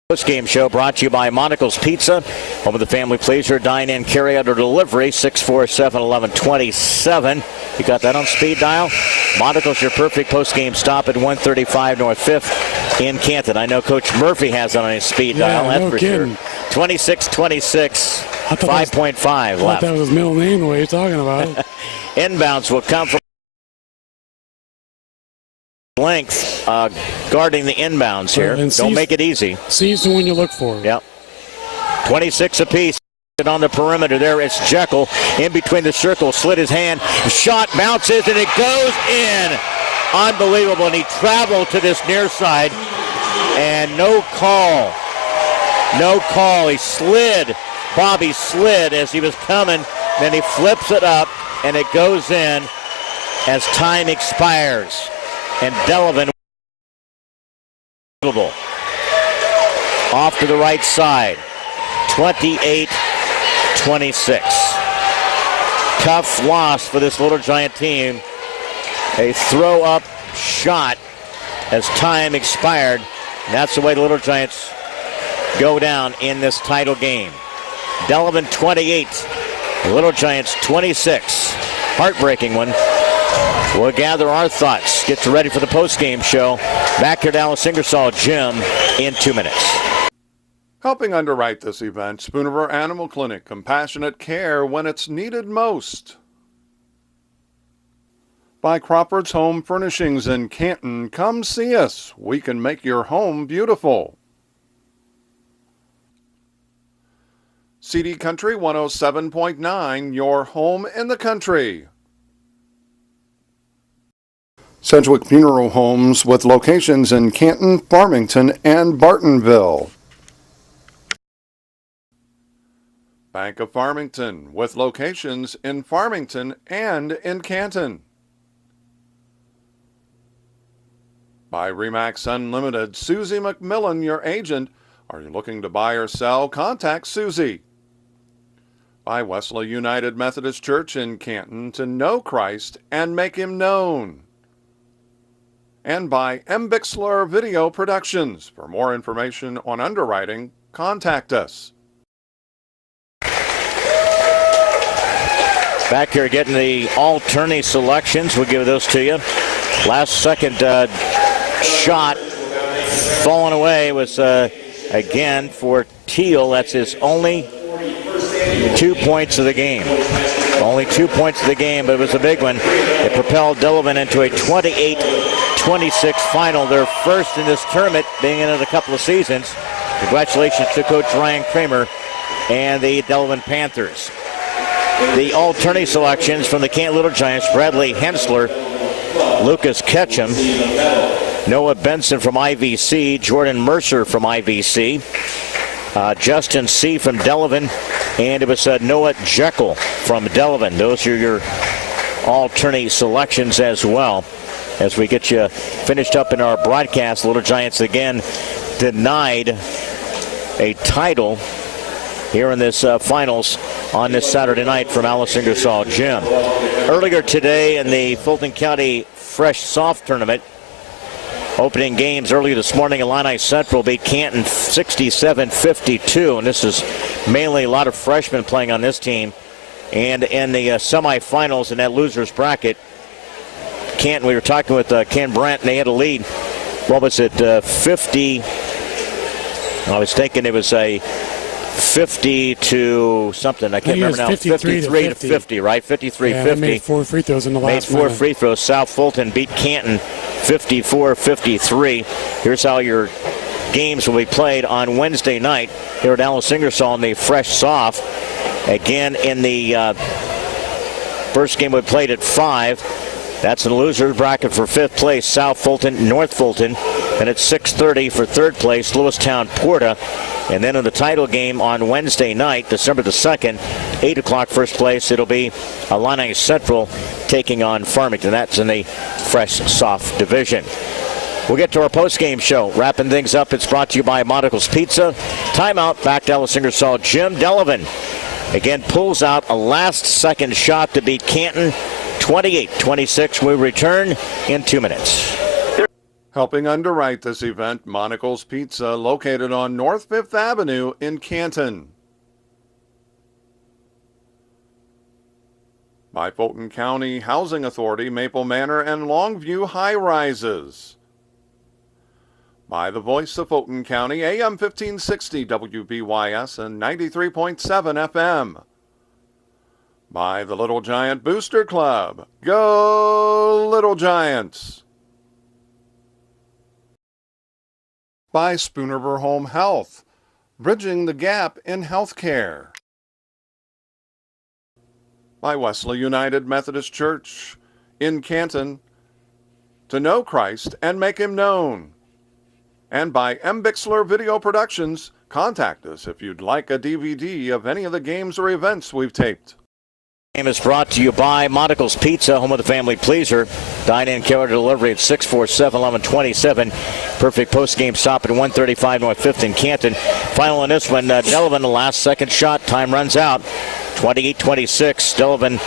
This game show brought to you by Monocle's Pizza, home of the family pleasure, dine-in, carry-out, or delivery, 647-1127. You got that on speed dial? Monocle's your perfect post-game stop at 135 North 5th in Canton. I know Coach Murphy has it on his speed dial, that's for kidding. sure. 26-26, 5.5 left. I thought that was his middle name the way you're talking about it. Inbounds will come from length, guarding the inbounds here. Don't make it easy. C's the one you look for. Yep. 26 apiece. On the perimeter there, it's Jekyll in between the circles, slid his hand, shot bounces, and it goes in. Unbelievable, and he traveled to this near side, and no call. No call. He slid. Bobby slid as he was coming, then he flips it up, and it goes in as time expires. And Delavan off to the right side, 28-26. Tough loss for this Little Giant team. A throw-up shot as time expired. And that's the way the Little Giants go down in this title game. Delavan 28, Little Giants 26. Heartbreaking one. We'll gather our thoughts, get you ready for the post-game show. Back here at Alice Ingersoll Gym in 2 minutes. Helping underwrite this event, Spoonerver Animal Clinic, compassionate care when it's needed most. By Crawford's Home Furnishings in Canton, come see us. We can make your home beautiful. CD Country 107.9, your home in the country. Sedgwick Funeral Homes with locations in Canton, Farmington, and Bartonville. Bank of Farmington, with locations in Farmington and in Canton. By RE/MAX Unlimited, Susie McMillan, your agent. Are you looking to buy or sell? Contact Susie. By Wesley United Methodist Church in Canton, to know Christ and make him known. And by M. Bixler Video Productions. For more information on underwriting, contact us. Back here getting the all-tourney selections. We'll give those to you. Last second shot falling away was again for Teal. That's his only 2 points of the game. Only 2 points of the game, but it was a big one. It propelled Delavan into a 28-26 final, their first in this tournament, being in it a couple of seasons. Congratulations to Coach Ryan Kramer and the Delavan Panthers. The all-tourney selections from the Canton Little Giants: Bradley Hensler, Lucas Ketchum, Noah Benson from IVC, Jordan Mercer from IVC, Justin C. from Delavan, and it was Noah Jekyll from Delavan. Those are your all-tourney selections as well. As we get you finished up in our broadcast, Little Giants again denied a title here in this finals on this Saturday night from Alice Ingersoll Gym. Earlier today in the Fulton County Fresh Soft Tournament, opening games early this morning, Illini Central beat Canton 67-52, and this is mainly a lot of freshmen playing on this team. And in the semifinals in that loser's bracket, Canton, we were talking with Ken Brandt, and they had a lead. What was it, 50? I was thinking it was a 50 to something. I can't remember now. 53 to 50, right? 53-50. Yeah, made 4 free throws in the last Made 4 free throws. South Fulton beat Canton 54-53. Here's how your games will be played on Wednesday night here at Alice Ingersoll in the Fresh Soft. Again, in the first game we played at 5. That's in the loser's bracket for 5th place, South Fulton, North Fulton. And at 6:30 for 3rd place, Lewistown, Porta. And then in the title game on Wednesday night, December the 2nd, 8 o'clock, 1st place, it'll be Illini Central taking on Farmington. That's in the Fresh Soft division. We'll get to our post-game show. Wrapping things up, it's brought to you by Monticle's Pizza. Timeout, back to Alice Ingersoll Gym. Delavan again pulls out a last-second shot to beat Canton 28-26. We return in 2 minutes. Helping underwrite this event, Monticle's Pizza, located on North 5th Avenue in Canton. By Fulton County Housing Authority, Maple Manor and Longview High Rises. By the Voice of Fulton County, AM 1560 WBYS and 93.7 FM. By the Little Giant Booster Club. Go Little Giants! By Spoonerver Home Health, bridging the gap in healthcare. By Wesley United Methodist Church in Canton, to know Christ and make him known. And by M. Bixler Video Productions. Contact us if you'd like a DVD of any of the games or events we've taped. Game is brought to you by Monticle's Pizza, home of the family pleaser. Dine-in carrier delivery at 647-1127. Perfect post-game stop at 135 North 5th in Canton. Final on this one, Delavan, the last second shot. Time runs out. 28-26. Delavan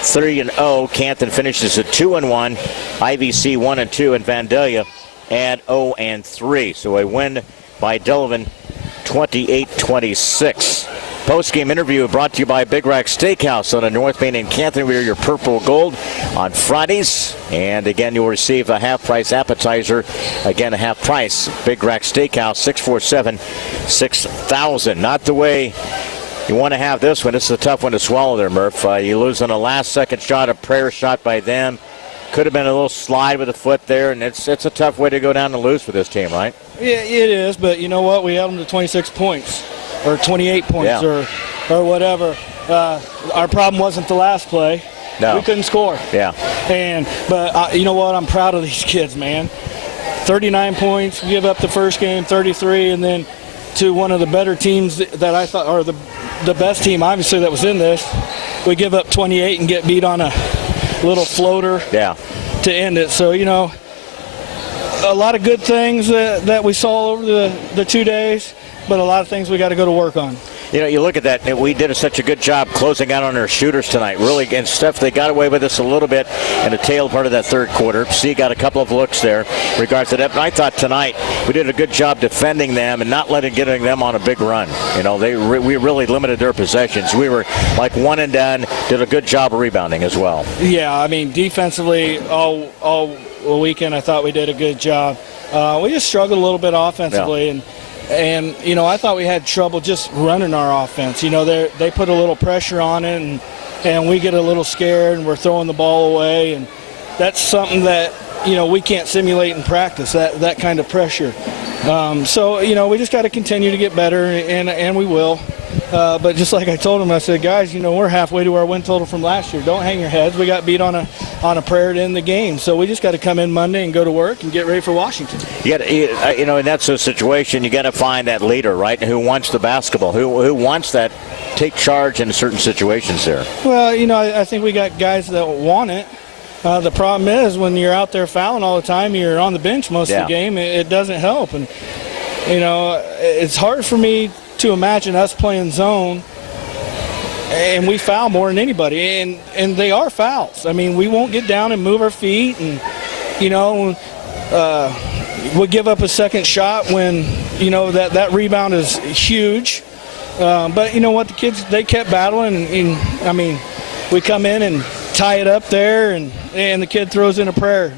3-0. Canton finishes at 2-1. IVC 1-2, and Vandalia at 0-3. So a win by Delavan, 28-26. Post-game interview brought to you by Big Rack Steakhouse on the North Main in Canton. We are your purple gold on Fridays. And again, you'll receive a half-price appetizer. Again, a half-price. Big Rack Steakhouse, 647-6000. Not the way you want to have this one. This is a tough one to swallow there, Murph. You lose on a last-second shot, a prayer shot by them. Could have been a little slide with a foot there, and it's a tough way to go down and lose for this team, right? Yeah, it is, but you know what? We held them to 26 points. Or 28 points, or whatever. Our problem wasn't the last play. No. We couldn't score. Yeah. But you know what? I'm proud of these kids, man. 39 points, give up the first game, 33, and then to one of the better teams that I thought, or the the best team, obviously, that was in this. We give up 28 and get beat on a little floater to end it. So, you know, a lot of good things that we saw over the 2 days, but a lot of things we got to go to work on. You know, you look at that, and we did such a good job closing out on our shooters tonight. Really, and Steph, they got away with us a little bit in the tail part of that third quarter. C got a couple of looks there in regards to that. But I thought tonight we did a good job defending them and not getting them on a big run. You know, we really limited their possessions. We were like one and done, did a good job of rebounding as well. Yeah, I mean, defensively all weekend I thought we did a good job. We just struggled a little bit offensively. And, you know, I thought we had trouble just running our offense. You know, they put a little pressure on it, and we get a little scared, and we're throwing the ball away. And that's something that, you know, we can't simulate in practice, that kind of pressure. So, you know, we just got to continue to get better, and we will. But just like I told them, I said, guys, you know, we're halfway to our win total from last year. Don't hang your heads. We got beat on a prayer to end the game. So we just got to come in Monday and go to work and get ready for Washington. You know, and that's a situation you got to find that leader, right, who wants the basketball, who wants that take charge in certain situations there. Well, you know, I think we got guys that want it. The problem is when you're out there fouling all the time, you're on the bench most of the game, it doesn't help. And, you know, it's hard for me to imagine us playing zone and we foul more than anybody, and they are fouls. I mean, we won't get down and move our feet, and, you know, we'll give up a second shot when, you know, that rebound is huge. But you know what, the kids, they kept battling, and I mean, we come in and tie it up there, and the kid throws in a prayer.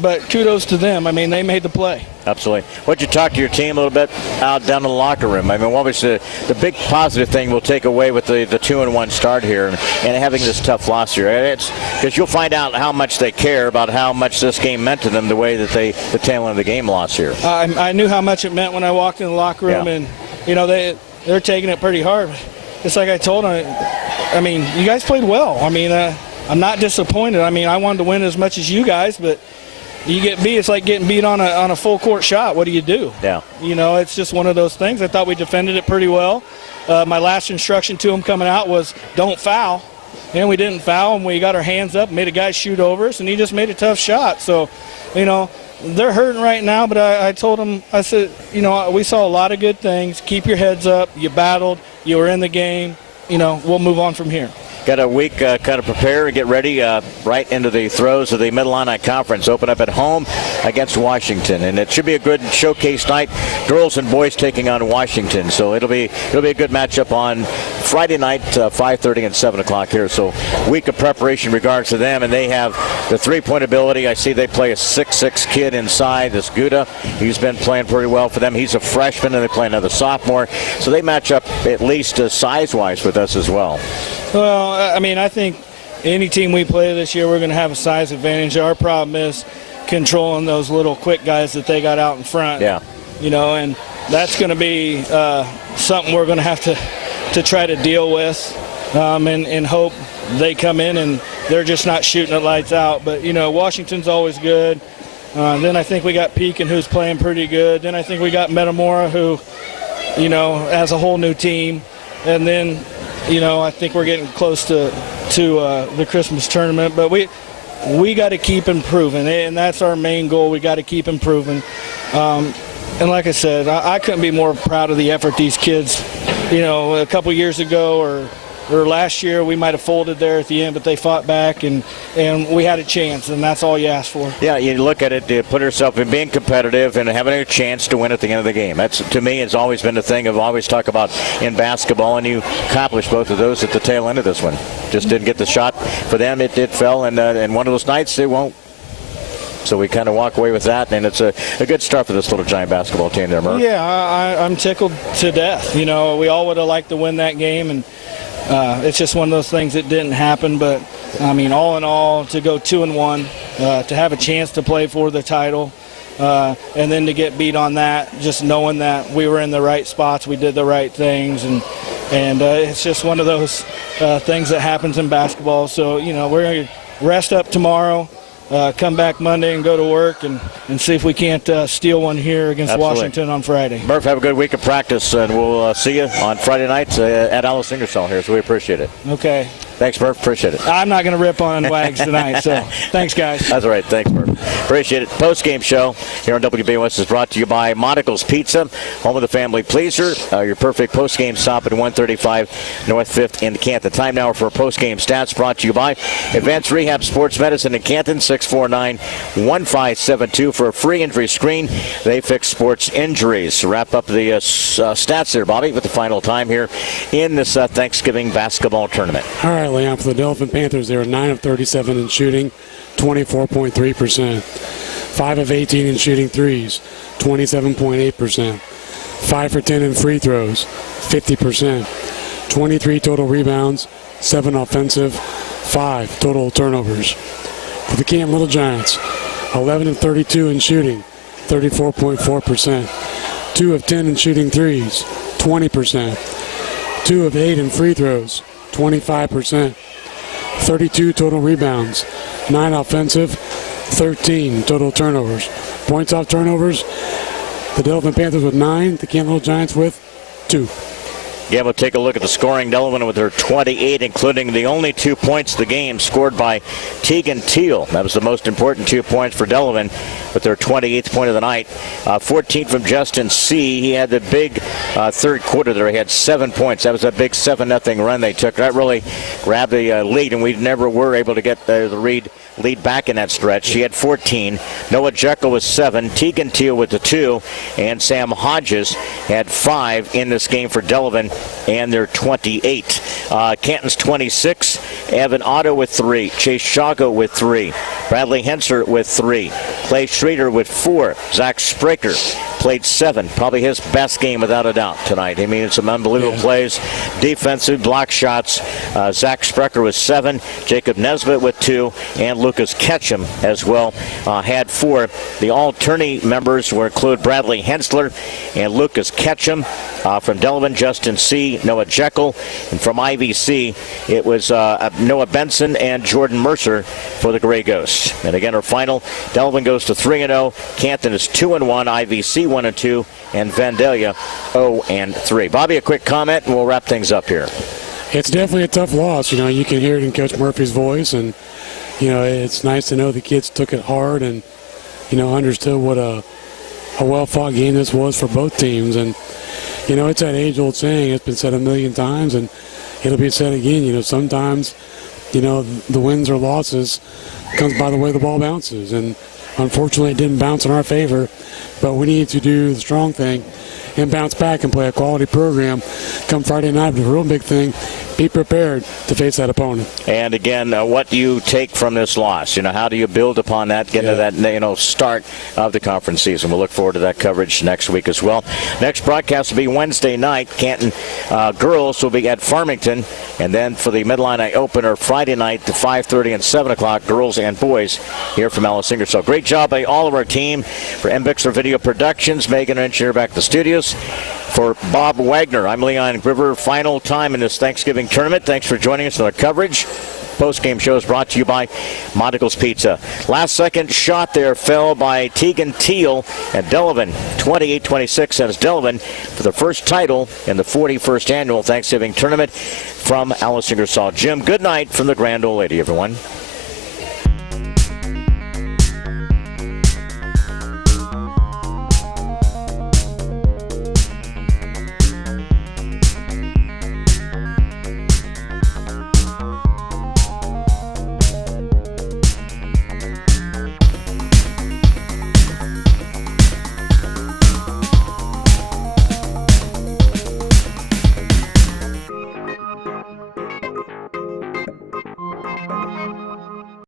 But kudos to them. I mean, they made the play. Absolutely. What'd you talk to your team a little bit out down in the locker room? I mean, what was the big positive thing we'll take away with the 2-1 start here and having this tough loss here? It's because you'll find out how much they care about how much this game meant to them the way that the tail end of the game lost here. I knew how much it meant when I walked in the locker room, and, you know, they're taking it pretty hard. Just like I told them, I mean, you guys played well. I mean, I'm not disappointed. I mean, I wanted to win as much as you guys, but you get beat. It's like getting beat on a full court shot. What do you do? Yeah. You know, it's just one of those things. I thought we defended it pretty well. My last instruction to them coming out was don't foul. And we didn't foul, and we got our hands up, made a guy shoot over us, and he just made a tough shot. So, you know, they're hurting right now, but I told them, I said, you know, we saw a lot of good things. Keep your heads up. You battled. You were in the game. You know, we'll move on from here. Got a week kind of prepare and get ready right into the throes of the Mid-Illini Conference. Open up at home against Washington, and it should be a good showcase night. Girls and boys taking on Washington, so it'll be a good matchup on Friday night, 5:30 and 7 o'clock here. So week of preparation in regards to them, and they have the three-point ability. I see they play a 6'6" kid inside. This Gouda, he's been playing pretty well for them. He's a freshman, and they play another sophomore, so they match up at least size-wise with us as well. Well, I mean, I think any team we play this year, we're going to have a size advantage. Our problem is controlling those little quick guys that they got out in front. Yeah. You know, and that's going to be something we're going to have to try to deal with and hope they come in and they're just not shooting it lights out. But, you know, Washington's always good. Then I think we got Pekin, who's playing pretty good. Then I think we got Metamora, who, you know, has a whole new team. And then, you know, I think we're getting close to the Christmas tournament, but we got to keep improving, and that's our main goal. We got to keep improving. And like I said, I couldn't be more proud of the effort these kids. You know, a couple years ago or last year we might have folded there at the end, but they fought back and we had a chance, and that's all you ask for. Yeah, you look at it, you put yourself in being competitive and having a chance to win at the end of the game. That's, to me, has always been the thing I've always talked about in basketball, and you accomplished both of those at the tail end of this one. Just didn't get the shot for them. It fell, and one of those nights it won't. So we kind of walk away with that, and it's a good start for this little Giant basketball team there, Murph. Yeah, I'm tickled to death. You know, we all would have liked to win that game, and it's just one of those things that didn't happen. But, I mean, all in all, to go 2-1, to have a chance to play for the title, and then to get beat on that, just knowing that we were in the right spots, we did the right things, and it's just one of those things that happens in basketball. So, you know, we're going to rest up tomorrow, come back Monday and go to work and see if we can't steal one here against Absolutely. Washington on Friday. Murph, have a good week of practice, and we'll see you on Friday night at Alice Ingersoll here, so we appreciate it. Okay. Thanks, Murph. Appreciate it. I'm not going to rip on Wags tonight, so thanks, guys. That's all right. Thanks, Murph. Appreciate it. Post-game show here on WBOS is brought to you by Monticle's Pizza, home of the family pleaser. Your perfect post-game stop at 135 North 5th in Canton. Time now for post-game stats brought to you by Advanced Rehab Sports Medicine in Canton, 649-1572 for a free injury screen. They fix sports injuries. Wrap up the stats there, Bobby, with the final time here in this Thanksgiving basketball tournament. All right, Leon, for the Delavan Panthers, they were 9 of 37 in shooting, 24.3%. 5 of 18 in shooting threes, 27.8%. 5 for 10 in free throws, 50%. 23 total rebounds, 7 offensive, 5 total turnovers. For the Canton Little Giants, 11 of 32 in shooting, 34.4%. 2 of 10 in shooting threes, 20%. 2 of 8 in free throws, 25%. 32 total rebounds, 9 offensive, 13 total turnovers. Points off turnovers, the Delavan Panthers with 9, the Canton Little Giants with 2. Yeah, we'll take a look at the scoring. Delavan with their 28, including the only 2 points of the game scored by Tegan Teal. That was the most important 2 points for Delavan with their 28th point of the night. 14 from Justin C. He had the big third quarter there. He had 7 points. That was a big 7-0 run they took. That really grabbed the lead, and we never were able to get the lead back in that stretch. He had 14. Noah Jekyll was 7. Tegan Teal with the 2. And Sam Hodges had 5 in this game for Delavan, and they're 28. Canton's 26. Evan Otto with 3. Chase Shago with 3. Bradley Henser with 3. Clay Schrader with 4. Zach Spraker played 7. Probably his best game without a doubt tonight. I mean, it's some unbelievable plays. Defensive block shots. Zach Sprecher with 7. Jacob Nesbitt with 2. And Lucas Ketchum as well had 4. The all-tourney members were include Bradley Hensler and Lucas Ketchum. From Delavan, Justin C., Noah Jekyll. And from IVC, it was Noah Benson and Jordan Mercer for the Gray Ghosts. And again, our final, Delavan goes to 3-0. Canton is 2-1. IVC 1-2. And Vandalia 0-3. Bobby, a quick comment, and we'll wrap things up here. It's definitely a tough loss. You know, you can hear it in Coach Murphy's voice, and, you know, it's nice to know the kids took it hard and, you know, understood what a well-fought game this was for both teams. And, you know, it's that age-old saying. It's been said a million times, and it'll be said again. You know, sometimes, you know, the wins or losses comes by the way the ball bounces. And unfortunately, it didn't bounce in our favor, but we need to do the strong thing and bounce back and play a quality program come Friday night. But the real big thing, be prepared to face that opponent. And again, what do you take from this loss? You know, how do you build upon that, get to that, you know, start of the conference season? We'll look forward to that coverage next week as well. Next broadcast will be Wednesday night. Canton girls will be at Farmington. And then for the Midline Eye opener, Friday night to 5:30 and 7 o'clock, girls and boys here from Alice Ingersoll. Great job by all of our team. For MBixler Video Productions, Megan, our engineer, back to the studios. For Bob Wagner, I'm Leon Groover. Final time in this Thanksgiving tournament. Thanks for joining us on our coverage. Post-game show is brought to you by Monticle's Pizza. Last second shot there fell by Tegan Teal at Delavan. 28-26 sends Delavan for the first title in the 41st annual Thanksgiving tournament from Alice Ingersoll Gym. Good night from the Grand Old Lady, everyone.